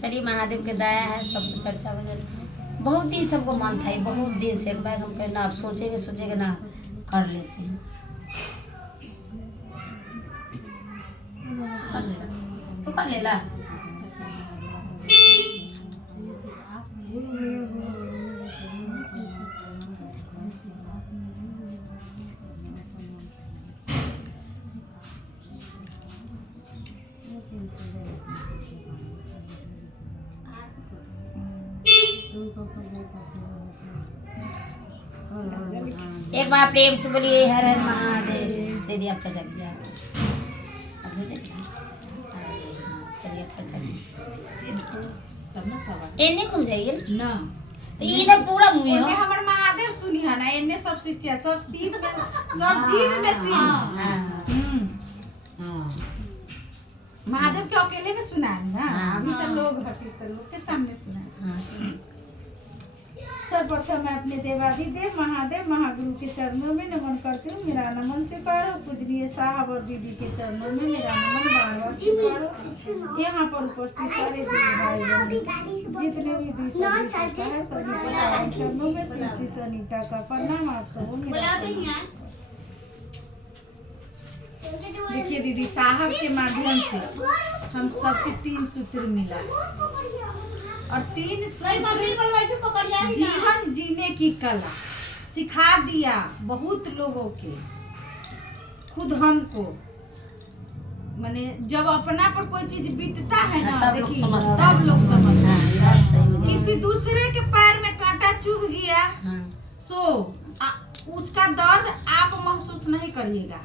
चलिए महादेव के दया है, सब चर्चा वगैरह बहुत ही सबको मन था, बहुत दिन से एक बार हम कहना आप सोचेंगे ना कर लेते हैं। कर लेला तो कर लेला। एक बार प्रेम से बोलिए हर हर महादेव। दे दिया आपका चल गया चलिए आपका चलिए एने घूम जाइए ना तो इधर पूरा मुँह हो। हमर महादेव सुनी है ना एने सब शिष्य सब सीन में सब जीव में सीन हाँ महादेव के अकेले में सुना है ना हाँ। अभी तो लोग हकीकत लोग के सामने सुना है। हाँ सर्वप्रथम मैं अपने देवाधिदेव महादेव महागुरु के चरणों में नमन करती हूँ। मेरा नमन स्वीकारो। पूजनीय साहब और दीदी के चरणों में मेरा नमन बार बार स्वीकारो। यहाँ पर उपस्थित सारे भाई बहन जितने भी दिशा है सभी को चरणों में श्री सनीता का प्रणाम। आप सबको मेरा देखिए दीदी साहब के माध्यम से हम सबके 3 सूत्र मिला और 3 सूत्र जीवन जीने की कला सिखा दिया बहुत लोगों के, खुद हमको। माने जब अपना पर कोई चीज बीतता है ना तब लोग देखिए समझते तब लोग समझते हाँ, हैं। बात सही है। किसी दूसरे के पैर में कांटा चुभ गया हाँ सो उसका दर्द आप महसूस नहीं करिएगा।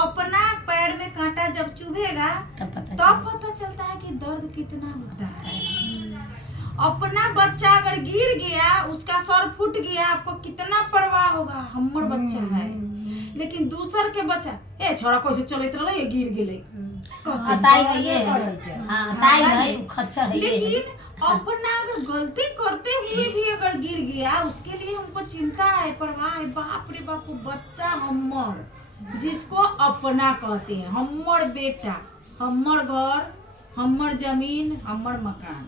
अपना पैर में कांटा जब चुभेगा तब पता चलता है कि दर्द कितना होता है। अपना बच्चा अगर गिर गया उसका सर फूट गया आपको कितना परवाह होगा, हमर बच्चा है। लेकिन दूसर के बच्चा ए छोड़ा कैसे चलत रहे ये गिर गेले ताई है ये हाँ ताई है खच्चर है ये। लेकिन अपना अगर गलती करते हुए भी अगर गिर गया उसके लिए हमको चिंता है, परवाह है। बाप रे बाप बच्चा हमर जिसको अपना कहते हैं, हमर बेटा, हमर घर, हमर जमीन, हमर मकान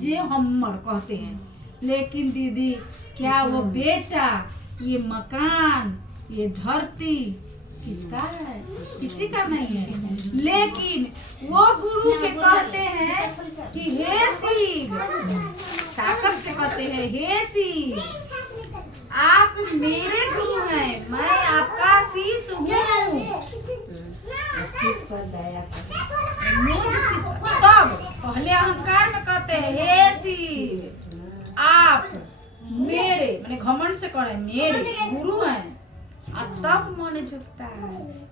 जे हमर कहते हैं। लेकिन दीदी क्या वो बेटा, ये मकान, ये धरती किसका है? किसी का नहीं है। लेकिन वो गुरु के कहते हैं कि हे शिव, ताकत से कहते हैं हे शिव आप मेरे गुरु हैं, मैं आपका शीश हूँ। तब पहले अहंकार में कहते हैं हे शिव आप मेरे माने घमंड से करें मेरे गुरु हैं। तब मन झुकता है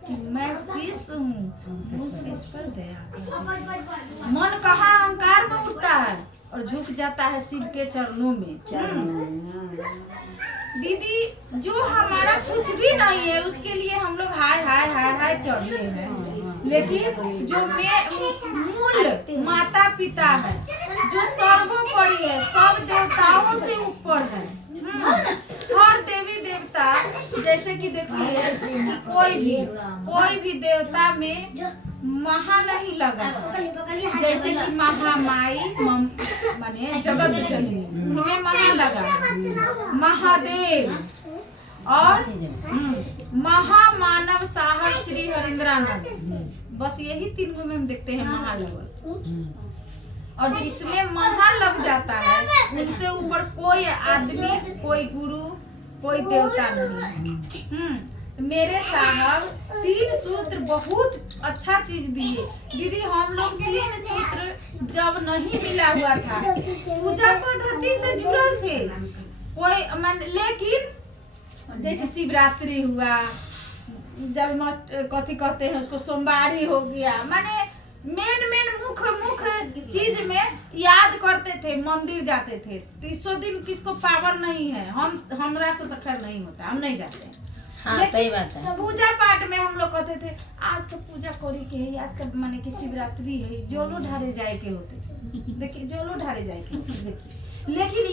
कि मैं शिष्य हूँ, शिष्य पर दया। मन कहाँ अहंकार में उठता है और झुक जाता है शिव के चरणों में। दीदी जो हमारा कुछ भी नहीं है उसके लिए हम लोग हाय हाय हाय हाय कर रहे हैं। लेकिन जो मूल माता पिता है, जो सर्वोपरि है, सब देवताओं से ऊपर है। हर देवी देवता जैसे कि देखिए कि कोई भी देवता में महा नहीं लगा, जैसे कि महामाई माने जगत जननी उनमें महा लगा, महादेव और महामानव साहब श्री हरिंद्रानंद, बस यही 3 गो में हम देखते हैं महा लगल। और जिसमें महा लग जाता है उनसे ऊपर कोई आदमी, कोई गुरु, कोई देवता नहीं। मेरे साहब 3 सूत्र बहुत अच्छा चीज दिए दीदी। हम लोग 3 सूत्र जब नहीं मिला हुआ था पूजा पद्धति से जुड़ल थे कोई लेकिन जैसे शिवरात्रि हुआ, जन्माष्टमी कथी कहते हैं उसको, सोमवारी हो गया, माने मेन मुख्य चीज में याद करते थे, मंदिर जाते थे। 300 दिन किसको पावर नहीं है, हमरा से तो खैर नहीं होता, हम नहीं जाते। हाँ सही बात है। पूजा पाठ में हम लोग कहते कहते थे आज तो पूजा करी के है, आज तो माने कि शिवरात्रि है, जोलो ढारे जाए के होते थे। देखिए जोलो ढारे जाए के होते देखिए। लेकिन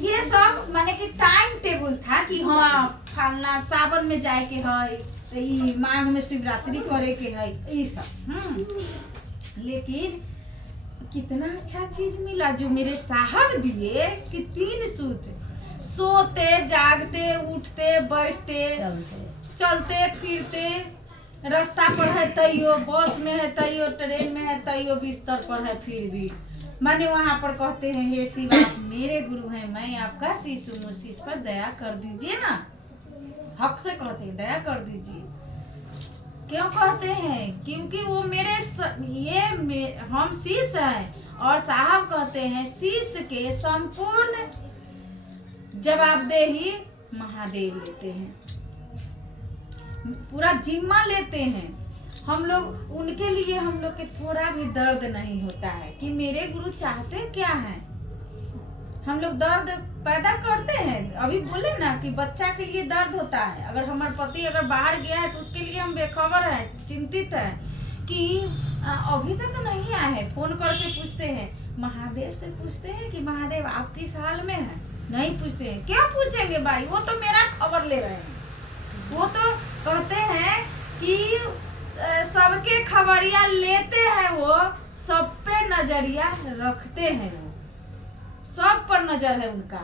ये सब माने कि टाइम टेबल था कि हाँ फलना सावन में जाए के है, तो ई माघ में शिवरात्रि करे के है, ये सब। लेकिन कितना अच्छा चीज मिला जो मेरे साहब दिए कि 3 सूत, सोते जागते उठते बैठते चलते फिरते, रास्ता पर है तैयो, बस में है तैयो, ट्रेन में है तैयो, बिस्तर पर है फिर भी माने वहाँ पर कहते हैं हे शिव आप मेरे गुरु हैं, मैं आपका शिशु हूँ, मुझ पर दया कर दीजिए ना। हक से कहते हैं दया कर दीजिए। क्यों कहते हैं? क्योंकि वो हम शिष्य हैं और साहब कहते हैं शिष्य के संपूर्ण जवाबदेही महादेव लेते हैं, पूरा जिम्मा लेते हैं। हम लोग उनके लिए हम लोग के थोड़ा भी दर्द नहीं होता है कि मेरे गुरु चाहते क्या है। हम लोग दर्द पैदा करते हैं। अभी बोले ना कि बच्चा के लिए दर्द होता है, अगर हमारे पति अगर बाहर गया है तो उसके लिए हम बेखबर हैं, चिंतित हैं कि अभी तक तो नहीं आए हैं। फोन करके पूछते हैं, महादेव से पूछते हैं कि महादेव आप किस हाल में हैं? नहीं पूछते हैं। क्यों पूछेंगे भाई, वो तो मेरा खबर ले रहे हैं। वो तो कहते हैं कि सबके खबरिया लेते हैं, वो सब पे नजरिया रखते हैं, वो सब पर नजर है उनका।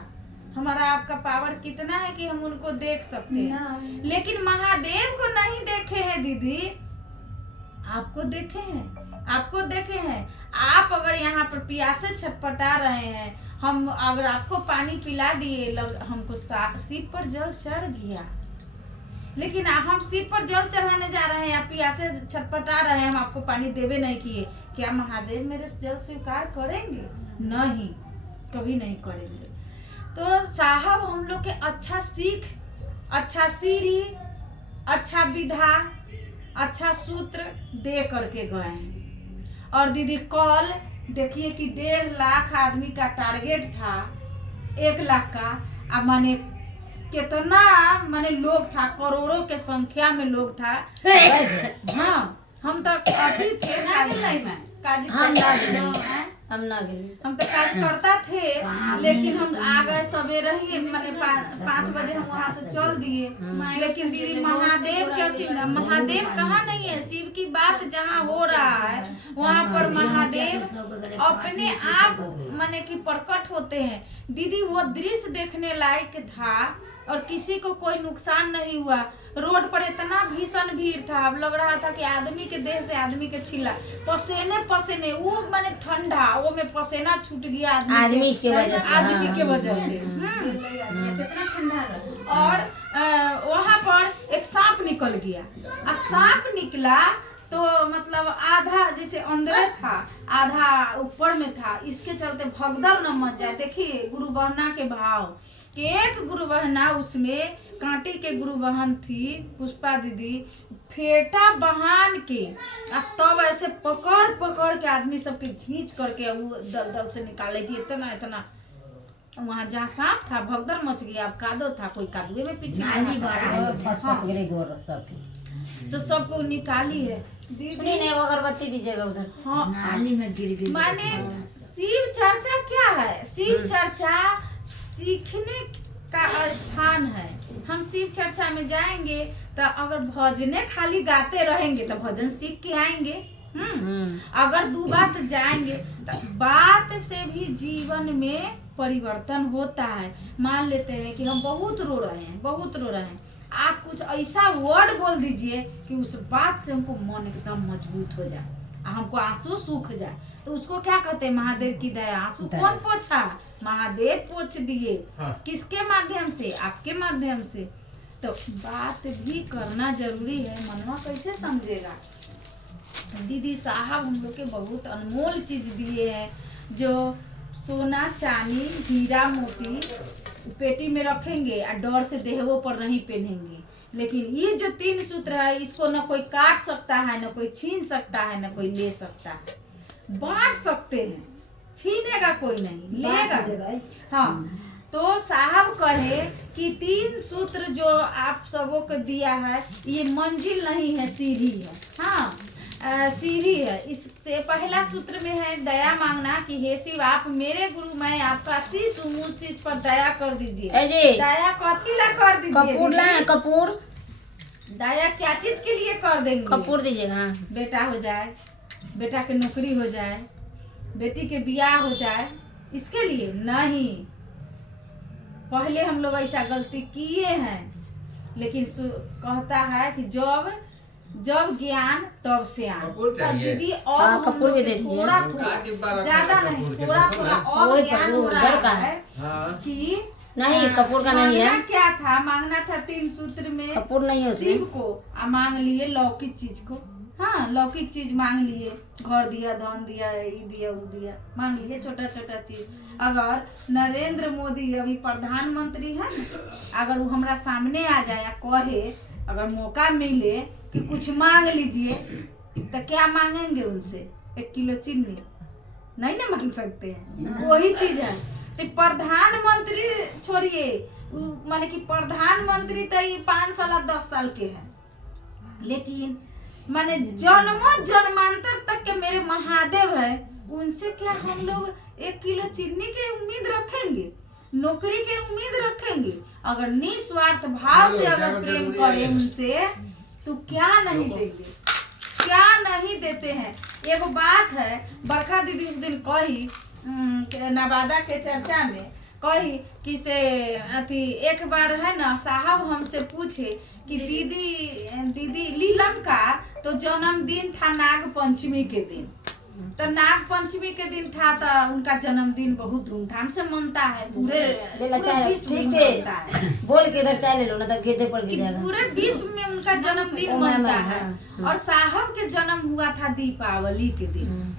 हमारा आपका पावर कितना है कि हम उनको देख सकते हैं, लेकिन महादेव को नहीं देखे हैं दीदी। आपको देखे हैं, आपको देखे हैं। आप अगर यहाँ पर प्यासे छटपटा रहे हैं, हम अगर आपको पानी पिला दिए, हमको शिव पर जल चढ़ गया, लेकिन हम शिव पर जल चढ़ाने जा रहे हैं, आप प्यासे छटपटा रहे हैं, हम आपको पानी देवे नहीं किए, क्या महादेव मेरे जल स्वीकार करेंगे? नहीं, कभी नहीं करेंगे। तो साहब हम लोग के अच्छा सीख, अच्छा सीढ़ी, अच्छा विधा, अच्छा सूत्र दे करके गए हैं। और दीदी कल देखिए कि 1.5 लाख आदमी का टारगेट था, 1 लाख का। अब माने कितना माने लोग था, करोड़ों के संख्या में लोग था। हाँ हम तो अभी थे हम तो कार्यकर्ता थे, लेकिन हम आ गए सवेरे ही, मैंने 5 बजे हम वहाँ से चल दिए। लेकिन दीदी महादेव क्या शिव, महादेव कहाँ नहीं है। शिव की बात जहाँ हो रहा है वहाँ पर महादेव अपने आप माने कि प्रकट होते हैं। दीदी वो दृश्य देखने लायक था और किसी को कोई नुकसान नहीं हुआ। रोड पर इतना भीषण भीड़ था, अब लग रहा था कि आदमी के देह से आदमी के छिला, पसीने पसीने, वो माने ठंडा, वो में पसीना छूट गया आदमी के वजह से कितना ठंडा रहा। और वहाँ पर एक सांप निकल गया, और सांप निकला तो मतलब आधा जैसे अंदर था, आधा ऊपर में था। इसके चलते भगदड़ न मच जाए। देखिए गुरु बहना के भाव कि एक गुरु बहना, उसमें कांटे के गुरु बहन थी पुष्पा दीदी, फेटा बहान के तब ऐसे पकड़ पकड़ के आदमी सबके खींच करके वो दल से निकाले थी। इतना इतना वहाँ जहाँ सांप था भगदड़ मच गया। अब कादो था, कोई कादुए में पीछे तो सबको निकाली है। सुनिए अगरबत्ती दीजिएगा उधर। हाँ नाली में गिर गई। माने शिव चर्चा क्या है? शिव चर्चा सीखने का स्थान है। हम शिव चर्चा में जाएंगे तो अगर भजने खाली गाते रहेंगे तो भजन सीख के आएंगे। अगर 2 बात जाएंगे तो बात से भी जीवन में परिवर्तन होता है। मान लेते हैं कि हम बहुत रो रहे हैं, बहुत रो रहे हैं, आप कुछ ऐसा वर्ड बोल दीजिए कि उस बात से हमको मन एकदम मजबूत हो जाए, हमको आंसू सूख जाए, तो उसको क्या कहते हैं? महादेव की दया। आंसू कौन पोछा? महादेव पोछ दिए। किसके माध्यम से? आपके माध्यम से। तो बात भी करना जरूरी है, मनवा कैसे समझेगा। दीदी साहब हम लोग के बहुत अनमोल चीज दिए हैं, जो सोना चांदी हीरा मोती पेटी में रखेंगे और डर से देहवों पर नहीं पहनेंगे। लेकिन ये जो 3 सूत्र है, इसको न कोई काट सकता है, न कोई छीन सकता है, न कोई ले सकता है। बांट सकते हैं, छीनेगा कोई नहीं, लेगा। हाँ तो साहब कहे कि 3 सूत्र जो आप सबों को दिया है ये मंजिल नहीं है, सीढ़ी है। हाँ, सीढ़ी है। इससे पहला सूत्र में है दया मांगना कि हे शिव आप मेरे गुरु मैं आपका शीश हूँ, मुझ शीश पर दया कर दीजिए। दया कथी ला कर दीजिए? कपूर लाए, कपूर। दया क्या चीज के लिए कर देंगे? कपूर दीजिएगा। बेटा हो जाए, बेटा के नौकरी हो जाए, बेटी के बियाह हो जाए, इसके लिए नहीं। पहले हम लोग ऐसा गलती किए हैं, लेकिन कहता है कि जब ज्ञान तब सियान। दीदी और कपूर भी दे दीजिए, थोड़ा ज्यादा नहीं, थोड़ा और ज्ञान हो रहा है कि नहीं कपूर का नहीं है। क्या था, मांगना था 3 सूत्र में कपूर नहीं है शिव को, मांग लिए लौकिक चीज को। हाँ, लौकिक चीज मांग लिए, घर दिया, धन दिया, ये दिया, वो दिया, मांग लिए छोटा छोटा चीज। अगर नरेंद्र मोदी अभी प्रधानमंत्री है, अगर वो हमारा सामने आ जाए या कहे, अगर मौका मिले कि कुछ मांग लीजिए, तो क्या मांगेंगे उनसे? 1 किलो चीनी नहीं ना मांग सकते हैं, वही चीज है। तो प्रधानमंत्री छोड़िए, माने कि प्रधानमंत्री तो ये 5 साल 10 साल के हैं, लेकिन माने जन्मों जन्मांतर तक के मेरे महादेव है, उनसे क्या हम लोग 1 किलो चीनी के उम्मीद रखेंगे, नौकरी के उम्मीद रखेंगे? अगर निस्वार्थ भाव से अगर प्रेम करें उनसे, तो क्या नहीं देंगे, क्या नहीं देते हैं। एगो बात है, बरखा दीदी उस दिन कही नवादा के चर्चा में, कही कि से अथी एक बार है ना साहब हमसे पूछे कि दीदी लीलम का तो जन्मदिन था नाग पंचमी के दिन, तो नाग पंचमी के दिन था, तो उनका जन्मदिन बहुत धूमधाम से मनता है, पूरे विश्व में मनता है। बोल के इधर चाय ले लो ना, तब गेदे पर गिर जाएगा। पूरे विश्व में उनका जन्मदिन मनता है, और साहब के जन्म हुआ था दीपावली के दिन,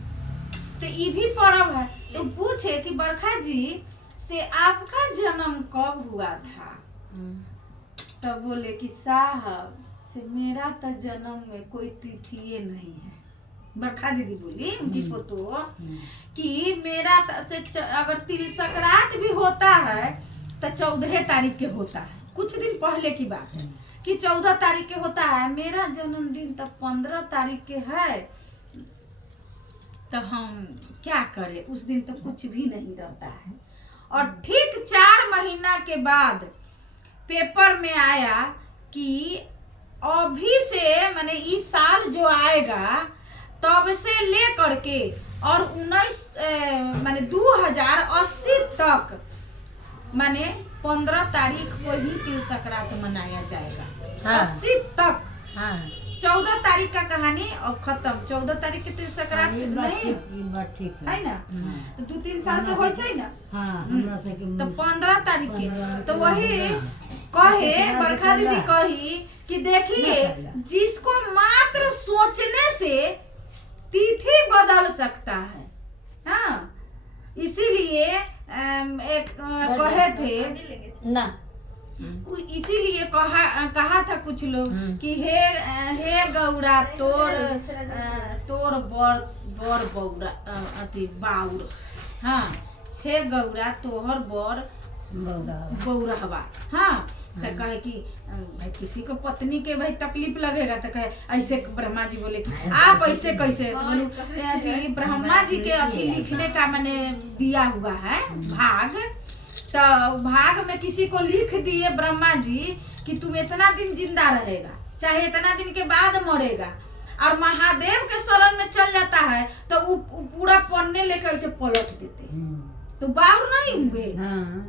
तो ये भी पर्व है। तो पूछे कि बरखा जी से आपका जन्म कब हुआ था? तब बोले कि साहब से मेरा तो जन्म में कोई तिथि नहीं है। बरखा दीदी बोली उनकी फोटो कि मेरा अगर तिल संक्रांत भी होता है तो 14 तारीख के होता है, कुछ दिन पहले की बात है कि 14 तारीख के होता है। मेरा जन्मदिन तो 15 तारीख के है, तो हम क्या करें? उस दिन तो कुछ भी नहीं रहता है। और ठीक 4 महीना के बाद पेपर में आया कि अभी से माने इस साल जो आएगा तब से ले करके और 2080 तक माने 15 तारीख को ही तिल संक्रांत मनाया जाएगा। 80 तक। 14 तारीख का कहानी और खत्म। 14 तारीख के तिल संक्रांत नहीं है ना, तो 2-3 साल से हो जाए ना, तो 15 तारीख के। तो वही कहे बरखा दीदी कही कि देखिए जिसको मात्र सोचने से तिथि बदल सकता है। हाँ, इसीलिए एक कहे थे ना, इसीलिए कहा था कुछ लोग कि हे गौरा तोर बर बौरा अति बाउर। हाँ, हे गौरा तोहर बर बौरहवा। हाँ, तो कहे कि भाई किसी को पत्नी के भाई तकलीफ लगेगा, तो कहे ऐसे ब्रह्मा जी बोले कि आप ऐसे कैसे बोलूं, ब्रह्मा जी के अथी लिखने का मैंने दिया हुआ है भाग, तो भाग में किसी को लिख दिए ब्रह्मा जी कि तुम इतना दिन जिंदा रहेगा, चाहे इतना दिन के बाद मरेगा, और महादेव के शरण में चल जाता है तो वो पूरा पन्ने लेकर ऐसे पलट देते, तो बाउर नहीं हुए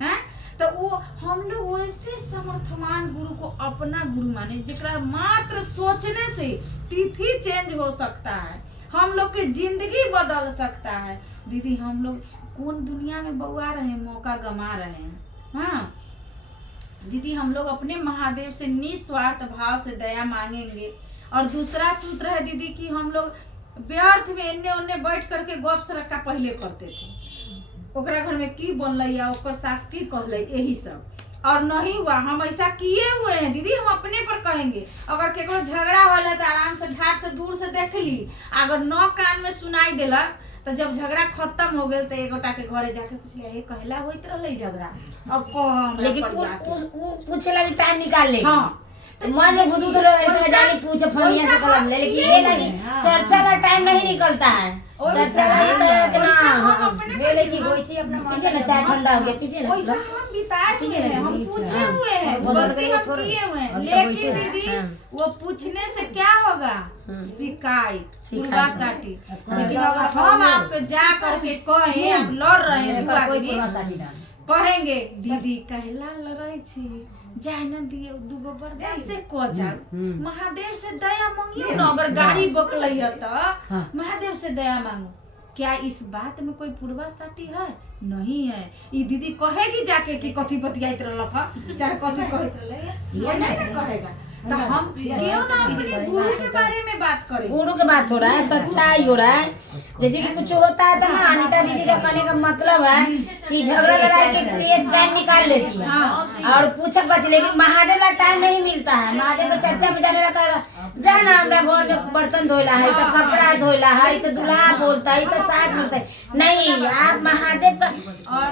हैं। तो वो हम लोग वैसे समर्थमान गुरु को अपना गुरु माने, जिकरा मात्र सोचने से तिथि चेंज हो सकता है, हम लोग की जिंदगी बदल सकता है। दीदी हम लोग कौन दुनिया में बउआ रहे हैं, मौका गंवा रहे हैं। हाँ दीदी, हम लोग अपने महादेव से निस्वार्थ भाव से दया मांगेंगे। और दूसरा सूत्र है दीदी कि हम लोग व्यर्थ में एने ओने बैठ करके गप सरक्का पहले करते थे, ओकरा घर में की बनल या ओकर सास की कहल, यही सब, और नहीं हुआ। हम ऐसा किए हुए हैं दीदी, हम अपने पर कहेंगे। अगर केकरो झगड़ा होला तो आराम से ढाट से दूर से देख ली, अगर 9 कान में सुनाई देलक तो जब झगड़ा खत्म हो गया तो एक गोटा के घरे जाके पूछले हे कहला होइत रहले झगड़ा अब कह लेकिन पूछे लगी टाइम निकाल ले। हां मन में गुदू तो जानी पूछे फनिया से कलम ले, लेकिन ये लगी चर्चा का टाइम नहीं निकलता है। चर्चा लगी तो ना बेले की होई छी अपना मन पीछे ना चाय ठंडा हो गया, पीछे ना वैसा हम बिताए हुए हैं, हम पूछे हुए हैं, गलती हम किए हुए हैं, लेकिन दीदी वो पूछने से क्या होगा? शिकायत साठी। लेकिन अगर हम आपको जा करके कहे आप लड़ रहे हैं दू आदमी कहेंगे दीदी कहला लड़ाई छी जाए न दिए दूगो बर्दाश्त से कोचा महादेव से दया मांगियो न। अगर गाड़ी बकलई है तो महादेव से दया मांगो। क्या इस बात में कोई पूर्वासाठी है? नहीं है। ये दीदी कहेगी जाके कि कथी बतियाइत रहलक ह चाहे कथी कहत रहले ये नहीं ना कहेगा। तो हम क्यों ना अपने गुरु के बारे में बात करें? गुरु की बात हो रहा है, सच्चाई हो रहा है। जैसे कि कुछ होता है तो ना अनीता दीदी का कहने का मतलब है कि झगड़ा लड़ाई के लिए टाइम निकाल लेती है और पूछक बच, लेकिन महादेव का टाइम नहीं मिलता है। महादेव को चर्चा में जाने लगा जाना हमरा घर में बर्तन धोला है तो कपड़ा धोला है तो दूल्हा बोलता है तो सास बोलता है। नहीं, आप महादेव का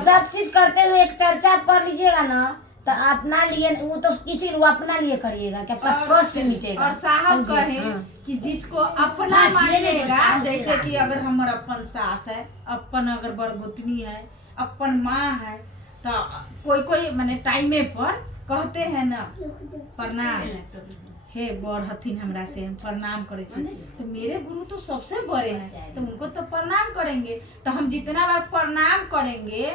सब चीज करते हुए एक चर्चा कर लीजिएगा ना तो अपना लिए वो तो किसी वो अपना लिए करिएगा क्या कष्ट मिटेगा। और साहब कहे कि जिसको अपना मानेगा, जैसे कि अगर हमारा अपन सास है, अपन अगर बरगोतनी है, अपन माँ है, तो कोई कोई माने टाइमे पर कहते हैं ना प्रणाम हे बड़ हथिन हमरा से हम प्रणाम करे छी। तो मेरे गुरु तो सबसे बड़े हैं तो उनको तो प्रणाम करेंगे। तो हम जितना बार प्रणाम करेंगे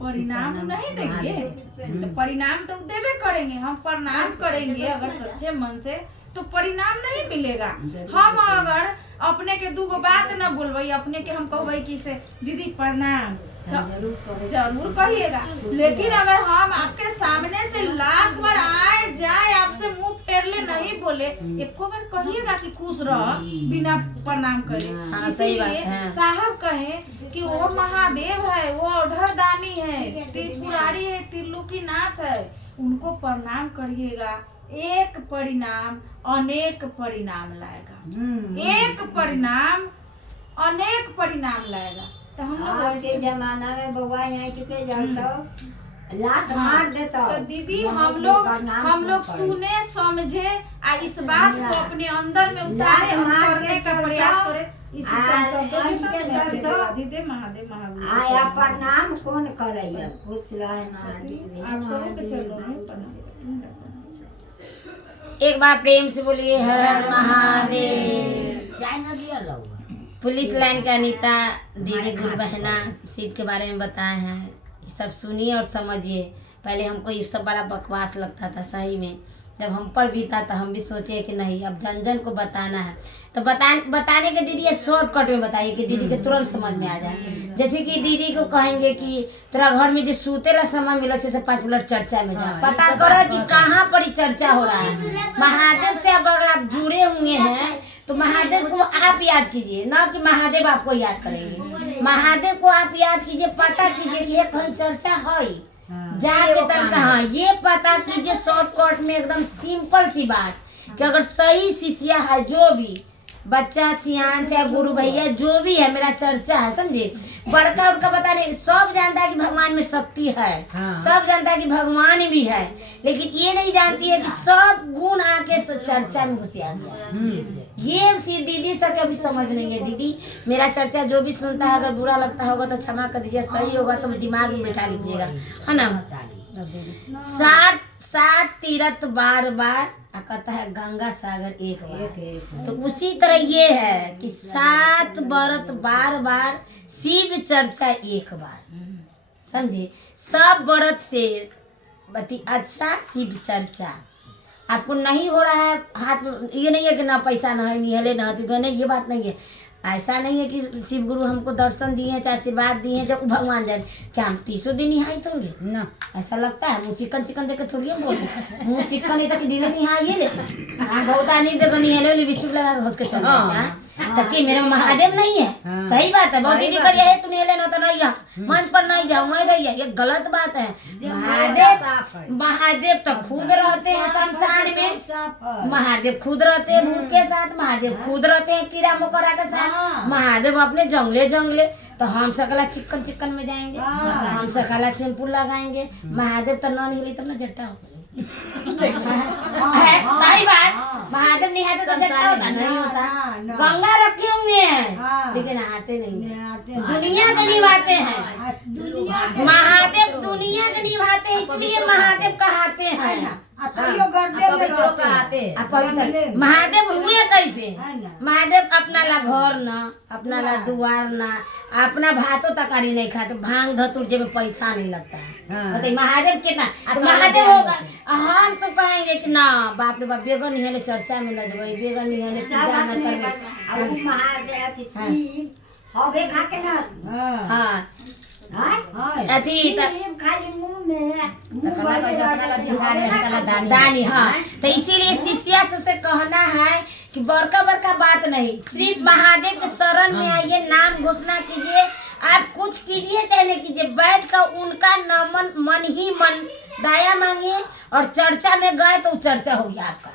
परिणाम नहीं देंगे तो परिणाम तो देवे करेंगे। हम प्रणाम करेंगे अगर सच्चे मन से तो परिणाम नहीं मिलेगा। हम अगर अपने के दूगो बात न बोलबे, अपने के हम कहबे कि से दीदी प्रणाम तो जरूर कहिएगा। लेकिन अगर हम आपके सामने से लाख बार आए जाए आपसे मुंह फेर ले नहीं बोले, एक बार कहिएगा कि खुश रह बिना प्रणाम करे। इसीलिए साहब कहे कि वो महादेव है, वो ओढ़रदानी है, त्रिपुरारी है, त्रिलोकीनाथ है, उनको प्रणाम करिएगा। एक परिणाम अनेक परिणाम लाएगा, एक परिणाम अनेक परिणाम लाएगा। तो हम लोग के जमाना में बउआ यहाँ के जानता लात मार देता। तो दीदी हम लोग सुने समझे आ इस बात को अपने अंदर में उतारे और करने का प्रयास करें। इसी दीदी महादेव महावीर आया प्रणाम कौन करैया पूछ रहा है महादेव। आप सबके चलो एक बार प्रेम से बोलिए हर हर महादेव। जाए ना दिया लो पुलिस लाइन के अनीता दीदी गुरु बहना शिव के बारे में बताए हैं, सब सुनिए और समझिए। पहले हमको ये सब बड़ा बकवास लगता था, सही में जब हम पर बीता तो हम भी सोचे कि नहीं अब जन जन को बताना है तो बताने के दीदी ये शॉर्टकट में बताइए कि दीदी के तुरंत समझ में आ जाए। जैसे कि दीदी को कहेंगे कि तेरा घर में जो सूतेला समय मिलो 6 से 5 मिनट चर्चा में जाओ, पता करो कि कहाँ पर ही चर्चा हो रहा है। महादेव से अब अगर आप जुड़े हुए हैं तो महादेव को आप याद कीजिए, ना कि महादेव आपको याद करेंगे। महादेव को आप याद कीजिए, पता कीजिए कि कहीं चर्चा है जाके तक कहाँ, ये पता कीजिए शॉर्टकट में एकदम सिंपल सी बात कि अगर सही शिष्या है, जो भी बच्चा सियान चाहे गुरु भैया जो भी है, मेरा चर्चा है, समझे। बड़का उड़का बता नहीं, सब जानता है कि भगवान में शक्ति है, सब जानता है कि भगवान भी है, लेकिन ये नहीं जानती है कि सब गुण आके चर्चा में घुसिया गया। ये दीदी से कभी समझ नहीं है। दीदी मेरा चर्चा जो भी सुनता है अगर बुरा लगता होगा तो क्षमा कर दीजिए, सही होगा तो दिमाग में बैठा लीजिएगा, है ना। 7 तीर्थ बार बार कहता है गंगा सागर एक बार, तो उसी तरह ये है कि 7 व्रत बार बार शिव चर्चा एक बार, समझे। सब व्रत से बती अच्छा शिव चर्चा आपको नहीं हो रहा है हाथ में, ये नहीं है कि ना पैसा ना है निहले ना तो नहीं, ये बात नहीं है। ऐसा नहीं है कि शिव गुरु हमको दर्शन दिए हैं चाहे आशीर्वाद दिए हैं जब भगवान जाने, क्या हम 30 दिन निहाई होंगे ना, ऐसा लगता है। मुँह चिकन देखे थोड़ी हम बोल मुँह चिकन नहीं तक दिन निहाई ले बहुत आनी देखो निहले लिपस्टिक लगा घस के चल तो कि मेरे में महादेव नहीं है। सही बात है। बहुत दीदी करिए है तूने लेना तो नहीं जा मंच पर नहीं जाओ मैं रही ये गलत बात है। महादेव तो खुद रहते हैं शमशान में, महादेव खुद रहते हैं भूत के साथ, महादेव खुद रहते हैं कीड़ा मकोड़ा के साथ, महादेव अपने जंगले तो हम सकला चिकन में जाएंगे, हम सकला शैम्पू लगाएंगे। महादेव तो नॉन हिली तब ना जट्टा होता सही बात। महादेव नहाते तो जट्टा होता नहीं होता। गंगा रखे हुए हैं लेकिन नहाते नहीं, दुनिया के निभाते हैं। महादेव दुनिया के निभाते हैं इसलिए महादेव कहते हैं। महादेव हुए कैसे? महादेव अपना ला घर न, अपना ला दुआर न, अपना भातों तकारी नहीं खाते, भांग धतुर में पैसा नहीं लगता है। बताइए महादेव कितना तो महादेव होगा। हम तो कहेंगे कि ना बाप रे बाप बेगन निहले चर्चा में न जब बेगन निहले पूजा न करबे। हाँ अथी दानी। हाँ तो इसीलिए शिष्या से कहना है कि बड़का बात नहीं, सिर्फ महादेव के शरण में आइए, नाम घोषणा कीजिए, आप कुछ कीजिए चाहे नहीं कीजिए, बैठ कर उनका नमन मन ही मन दया मांगिए। और चर्चा में गए तो चर्चा हो गया आपका।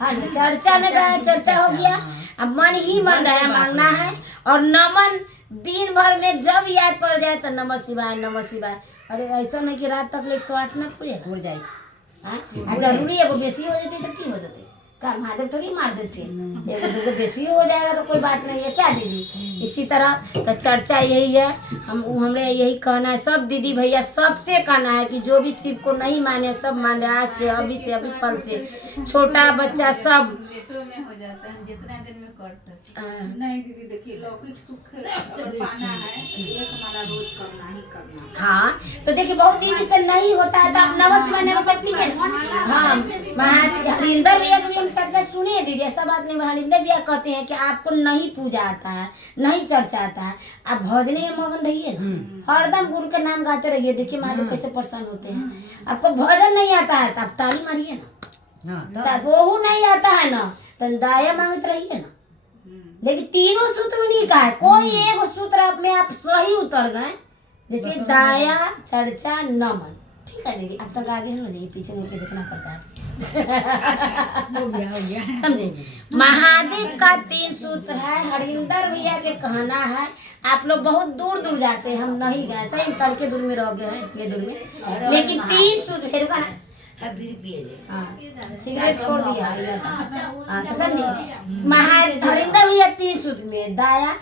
हाँ चर्चा में गए चर्चा हो गया। अब मन ही मन दया मांगना है और नमन दिन भर में जब याद पड़ जाए तो नमः शिवाय। अरे ऐसा नहीं कि रात तक 108 ना पूरे जाए। जरूरी है वो बेसी हो जाती तो की हो जाती का महादेव थोड़ी मार देते हैं। बेसी हो जाएगा तो कोई बात नहीं है क्या दीदी। इसी तरह तो चर्चा यही है। हमने यही कहना है सब दीदी भैया सबसे कहना है कि जो भी शिव को नहीं माने सब मान ले। आज से अभी पल से छोटा बच्चा सब में हो जाता है जितना दिन में कर सकते। नहीं दीदी देखिए लौकिक सुख अगर पाना है एक माला रोज करना ही करना। हाँ तो देखिए बहुत दीदी से नहीं होता है तो आप नमस्ते सीखे। हाँ हरिंदर भैया को भी हम चर्चा सुने दीदी, ऐसा बात नहीं। हरिंदर भैया कहते हैं कि आपको नहीं पूजा आता है नहीं चर्चा आता है, आप भजने में मगन रहिए ना, हरदम गुरु के नाम गाते रहिए। देखिए महादेव कैसे प्रसन्न होते हैं। आपको भजन नहीं आता है तो आप ताली मारिए ना, वो नहीं आता है ना तो दया मांगते रहिए ना। लेकिन तीनों सूत्र में नहीं कहा है, कोई एक सूत्र में आप सही उतर गए जैसे दया चर्चा नमन। ठीक है दीदी अब तक आगे है ना जाइए, पीछे मुझे देखना पड़ता है। हो गया समझे। महादेव का 3 सूत्र है। हरिंदर भैया के कहना है आप लोग बहुत दूर जाते हैं, हम नहीं गए सही तड़के दूर में रह गए हैं इतने दूर में, लेकिन 3 सूत्र फिर का सिगरेट छोड़ दिया। तो समझे हरिंदर भैया 3 सूत्र में दया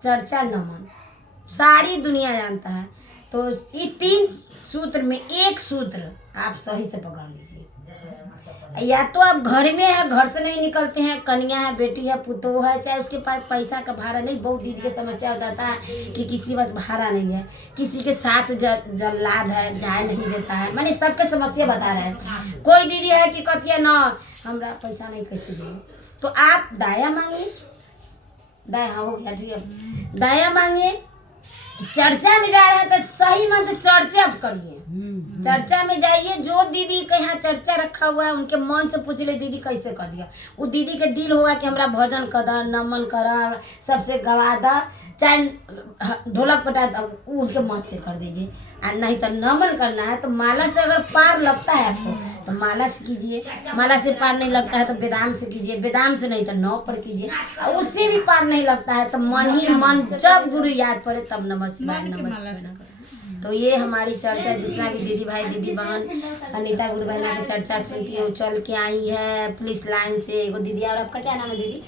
चर्चा नमन सारी दुनिया जानता है। तो ये 3 सूत्र में एक सूत्र आप सही से पकड़ लीजिए। या तो आप घर में है, घर से नहीं निकलते हैं, कन्या है, बेटी है, पुतोह है, चाहे उसके पास पैसा का भाड़ा नहीं। बहुत दीदी की समस्या हो जाता है कि किसी पास भाड़ा नहीं है, किसी के साथ जल्लाद है जाए नहीं देता है, मैंने सबके समस्या बता रहे हैं। कोई दीदी है कि कहती है ना हमरा पैसा नहीं कैसे देंगे, तो आप दया मांगिए। दया हो गया ठीक है, दया मांगिए। चर्चा में जा रहे हैं तो सही मन से चर्चा करिए। चर्चा में जाइए, जो दीदी के यहाँ चर्चा रखा हुआ है उनके मन से पूछ ले दीदी कैसे कर दिया। वो दीदी के दिल होगा कि हमरा भजन कर नमन कर सबसे गवा द, चाहे ढोलक पटा वो उनके मन से कर दीजिए। और नहीं तो नमन करना है तो माला से अगर पार लगता है आपको तो माला से कीजिए, माला से पार नहीं लगता है तो बेदाम से कीजिए, बेदाम से नहीं तो 9 पर कीजिए, और उससे भी पार नहीं लगता है तो मन ही मन जब गुरु याद पड़े तब नमस्कार। तो ये हमारी चर्चा जितना भी दीदी भाई दीदी बहन अनीता गुरु बहना की चर्चा सुनती है चल के आई है पुलिस लाइन से। एगो दीदी और आपका क्या नाम है दीदी?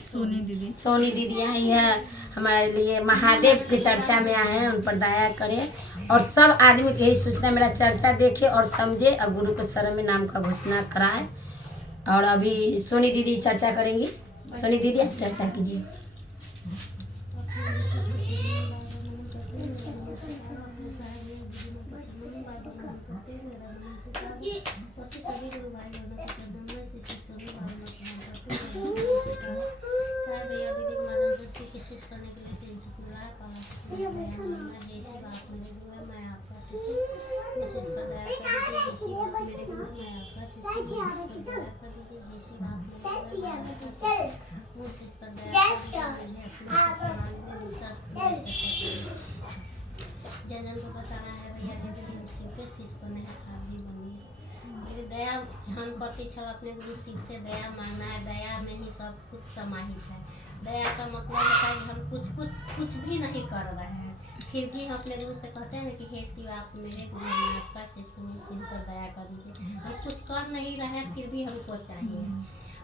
सोनी दीदी आई है हमारे लिए महादेव की चर्चा में आए हैं, उन पर दया करें और सब आदमी की यही सूचना मेरा चर्चा देखे और समझे और गुरु के शरण में नाम का घोषणा कराए। और अभी सोनी दीदी चर्चा करेंगी। सोनी दीदी आप चर्चा कीजिए। शिष्य बने हैं, आप भी बनिए। मेरी दया क्षण प्रति क्षण अपने गुरु शिव से दया मांगना है। दया में ही सब कुछ समाहित है। दया का मतलब होता है कि हम कुछ भी नहीं कर रहे हैं, फिर भी हम अपने गुरु से कहते हैं ना कि हे शिव, आप मेरे गुरु हैं, आपका शिष्य हूँ, शिव पर दया कर दीजिए। हम कुछ कर नहीं रहे हैं, फिर भी हमको चाहिए।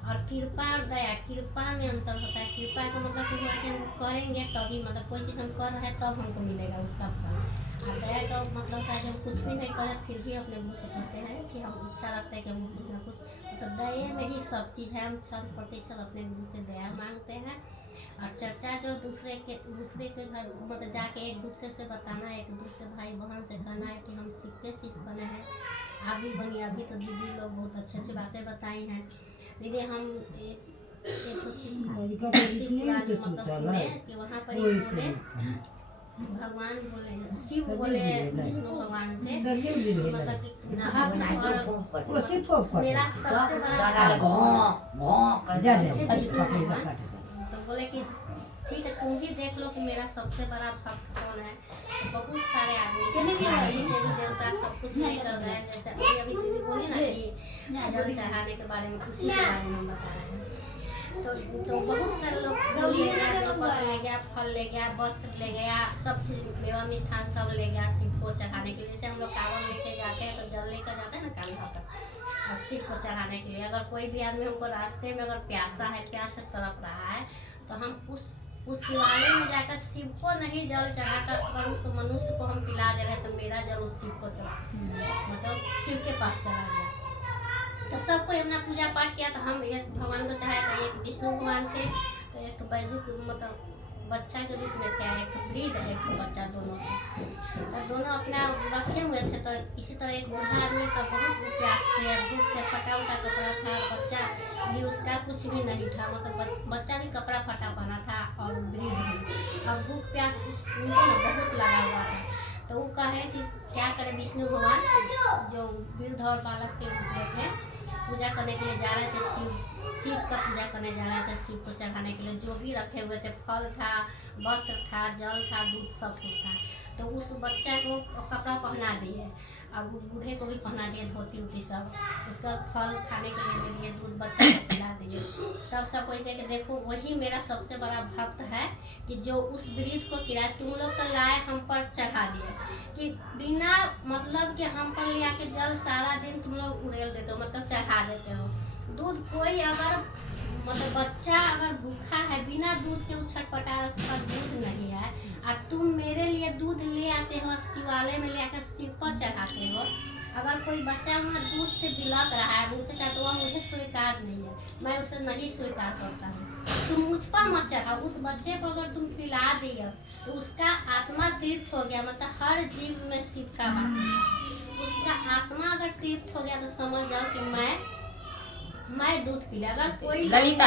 और कृपा और दया, कृपा में अंतर होता है। कृपा का मतलब कि हम करेंगे तभी, मतलब कोई चीज़ हम कर रहे हैं तब हमको मिलेगा उसका फल। और दया का मतलब है कि हम कुछ भी नहीं करें फिर भी अपने गुरु से कहते हैं कि हम इच्छा रखते हैं कि हम कुछ ना कुछ, तो दया में ही सब चीज़ है। हम क्षण प्रतिक्षण अपने गुरु से दया मांगते हैं। और चर्चा जो दूसरे के घर मतलब जाके एक दूसरे से बताना है, एक दूसरे भाई बहन से कहना है कि हम शिव के शिष्य बने हैं, आप भी बनिए। अभी तो दीदी लोग बहुत अच्छी अच्छी बातें बताई हैं। दीदी हम मतलब सुने कि वहाँ पर बोले भगवान बोले, शिव बोले विष्णु भगवान से, मतलब कि मेरा सबसे बड़ा तो बोले कि ठीक है तुम ही देख लो कि मेरा सबसे बड़ा भक्त कौन है। बहुत सारे आदमी देवी देवता सब कुछ नहीं कर रहे हैं। जैसे अभी दीदी बोली ना कि जल चढ़ाने के बारे में, उसी के बारे में बता रहे हैं। तो बहुत सारे लोग ले गया, फल ले गया, वस्त्र ले गया, सब चीज़ मेवा मिष्ठान सब ले गया शिव को चढ़ाने के लिए। जैसे हम लोग कांवड़ लेके जाते हैं तो जल लेकर जाते हैं ना कांधा पर, और शिव को चढ़ाने के लिए। अगर कोई भी आदमी हमको रास्ते में अगर प्यासा है, प्यास से तड़प रहा है, तो हम उस शिवालय में जाकर शिव को नहीं जल चढ़ाकर अगर उस मनुष्य को हम पिला दे रहे हैं तो मेरा जल उस शिव को चला, मतलब शिव के पास चला गया। तो सबको अपना पूजा पाठ किया। तो हम एक भगवान को चढ़ाया था, एक विष्णु भगवान थे, तो एक बैजू मतलब बच्चा के रूप में थे, एक वृद्ध है, एक बच्चा, दोनों थे। तो दोनों अपना रखे हुए थे। तो इसी तरह एक बूढ़ा आदमी का बहुत प्यास थे, धूप से फटा उटा कपड़ा था, बच्चा भी उसका कुछ भी नहीं था, मतलब बच्चा भी कपड़ा फटा पहना था और वृद्ध भी, और भूख प्यास उनको बहुत लगा हुआ था। तो वो कहे कि क्या करें, विष्णु भगवान जो वृद्ध और बालक के रूप में थे, पूजा करने के लिए जा रहे थे, शिव का पूजा करने जा रहे थे, शिव को चढ़ाने के लिए जो भी रखे हुए थे, फल था, वस्त्र था, जल था, दूध, सब कुछ था। तो उस बच्चा को कपड़ा पहना दिए और उस बूढ़े को भी पहना दिए, धोती उती सब। उसका फल खाने के लिए दे दिए, दूध बच्चे को पिला दिए। तब सब कोई कहे कि देखो वही मेरा सबसे बड़ा भक्त है कि जो उस वृद्ध को किराया तुम लोग तो लाए हम पर चढ़ा दिए, कि बिना मतलब कि हम पर ले आके जल सारा दिन तुम लोग उड़ेल देते हो, मतलब चढ़ा देते हो। दूध कोई अगर मतलब बच्चा अगर भूखा है, बिना दूध के छटपटा रहा, उसका दूध नहीं है, और तुम मेरे लिए दूध ले आते हो, शिवालय में ले आकर शिव को चढ़ाते हो। अगर कोई बच्चा वहाँ दूध से बिलक रहा है, मुझसे चाहते वह मुझे स्वीकार नहीं है, मैं उसे नहीं स्वीकार करता हूँ। तुम मुझ पर मत चढ़ाओ। उस बच्चे को अगर तुम पिला दिए तो उसका आत्मा तीर्थ हो गया, मतलब हर जीव में शिव का वास है। उसका आत्मा अगर तीर्थ हो गया तो समझ जाओ कि मैं दूध पी लिया। अगर कोई ललिता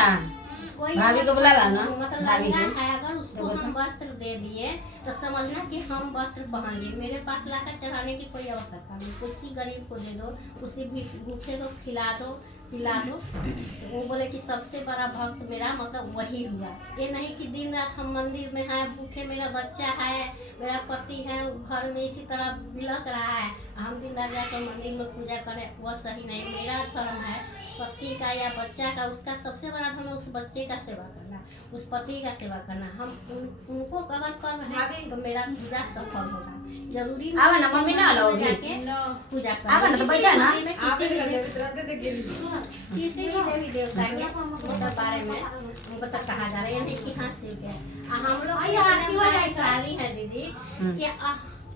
कोई भाभी को बुला ना, मतलब भाभी लड़का को है, अगर उसको हम वस्त्र दे दिए तो समझना कि हम वस्त्र पहन लिए। मेरे पास लाकर चढ़ाने की कोई आवश्यकता नहीं। किसी गरीब को दे दो, उसी भूखे को खिला दो, पिला दो। वो बोले कि सबसे बड़ा भक्त मेरा मतलब वही हुआ। ये नहीं कि दिन रात हम मंदिर में हैं भूखे, मेरा बच्चा है, मेरा पति है घर में इसी तरह बिलक रहा है, हम दिन रात जाकर मंदिर में पूजा करें, वह सही नहीं। मेरा धर्म है पति का या बच्चा का, उसका सबसे बड़ा धर्म है उस बच्चे का सेवा करना, उस पति का सेवा करना। हम उनको अगर कर रहे हैं तो मेरा पूजा सफल होगा। जरूरी आवा ना मम्मी ना लो पूजा आवा ना तो बैठा ना। किसी भी देवी देवता के मतलब बारे में उनको तक कहा जा रहा है, यानी कि हाँ शिव है। हम लोग साली है दीदी कि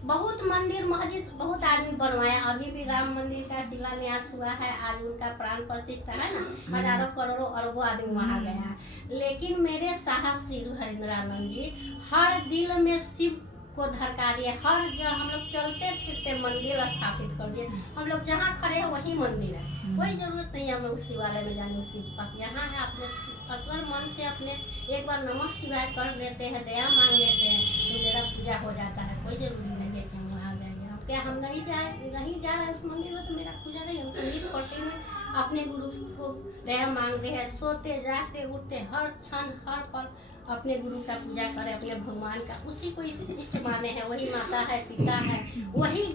बहुत मंदिर मस्जिद बहुत आदमी बनवाया, अभी भी राम मंदिर का शिलान्यास हुआ है, आज उनका प्राण प्रतिष्ठा है ना, हजारों करोड़ों अरबों आदमी वहाँ गया है। लेकिन मेरे साहब श्री हरिंद्रानंद जी हर दिल में शिव को धड़का दिए। हर जगह हम लोग चलते फिरते मंदिर स्थापित कर दिए। हम लोग जहाँ खड़े हैं वही मंदिर है, कोई जरूरत नहीं है हमें उस शिवालय में जाने, उस शिव पास यहाँ है। अपने अगर मन से अपने एक बार नमः शिवाय कर लेते हैं, दया मांग लेते हैं तो मेरा पूजा हो जाता है। कोई जरूरी नहीं है कि हम वहाँ जाएंगे। अब क्या हम नहीं जा रहे उस मंदिर में तो मेरा पूजा नहीं। हम संगीत करते हुए अपने गुरु को दया मांगते हैं, सोते जागते उठते हर क्षण हर पल अपने गुरु का पूजा करें, अपने भगवान का, उसी को इष्ट माने हैं। वही माता है, पिता है, वही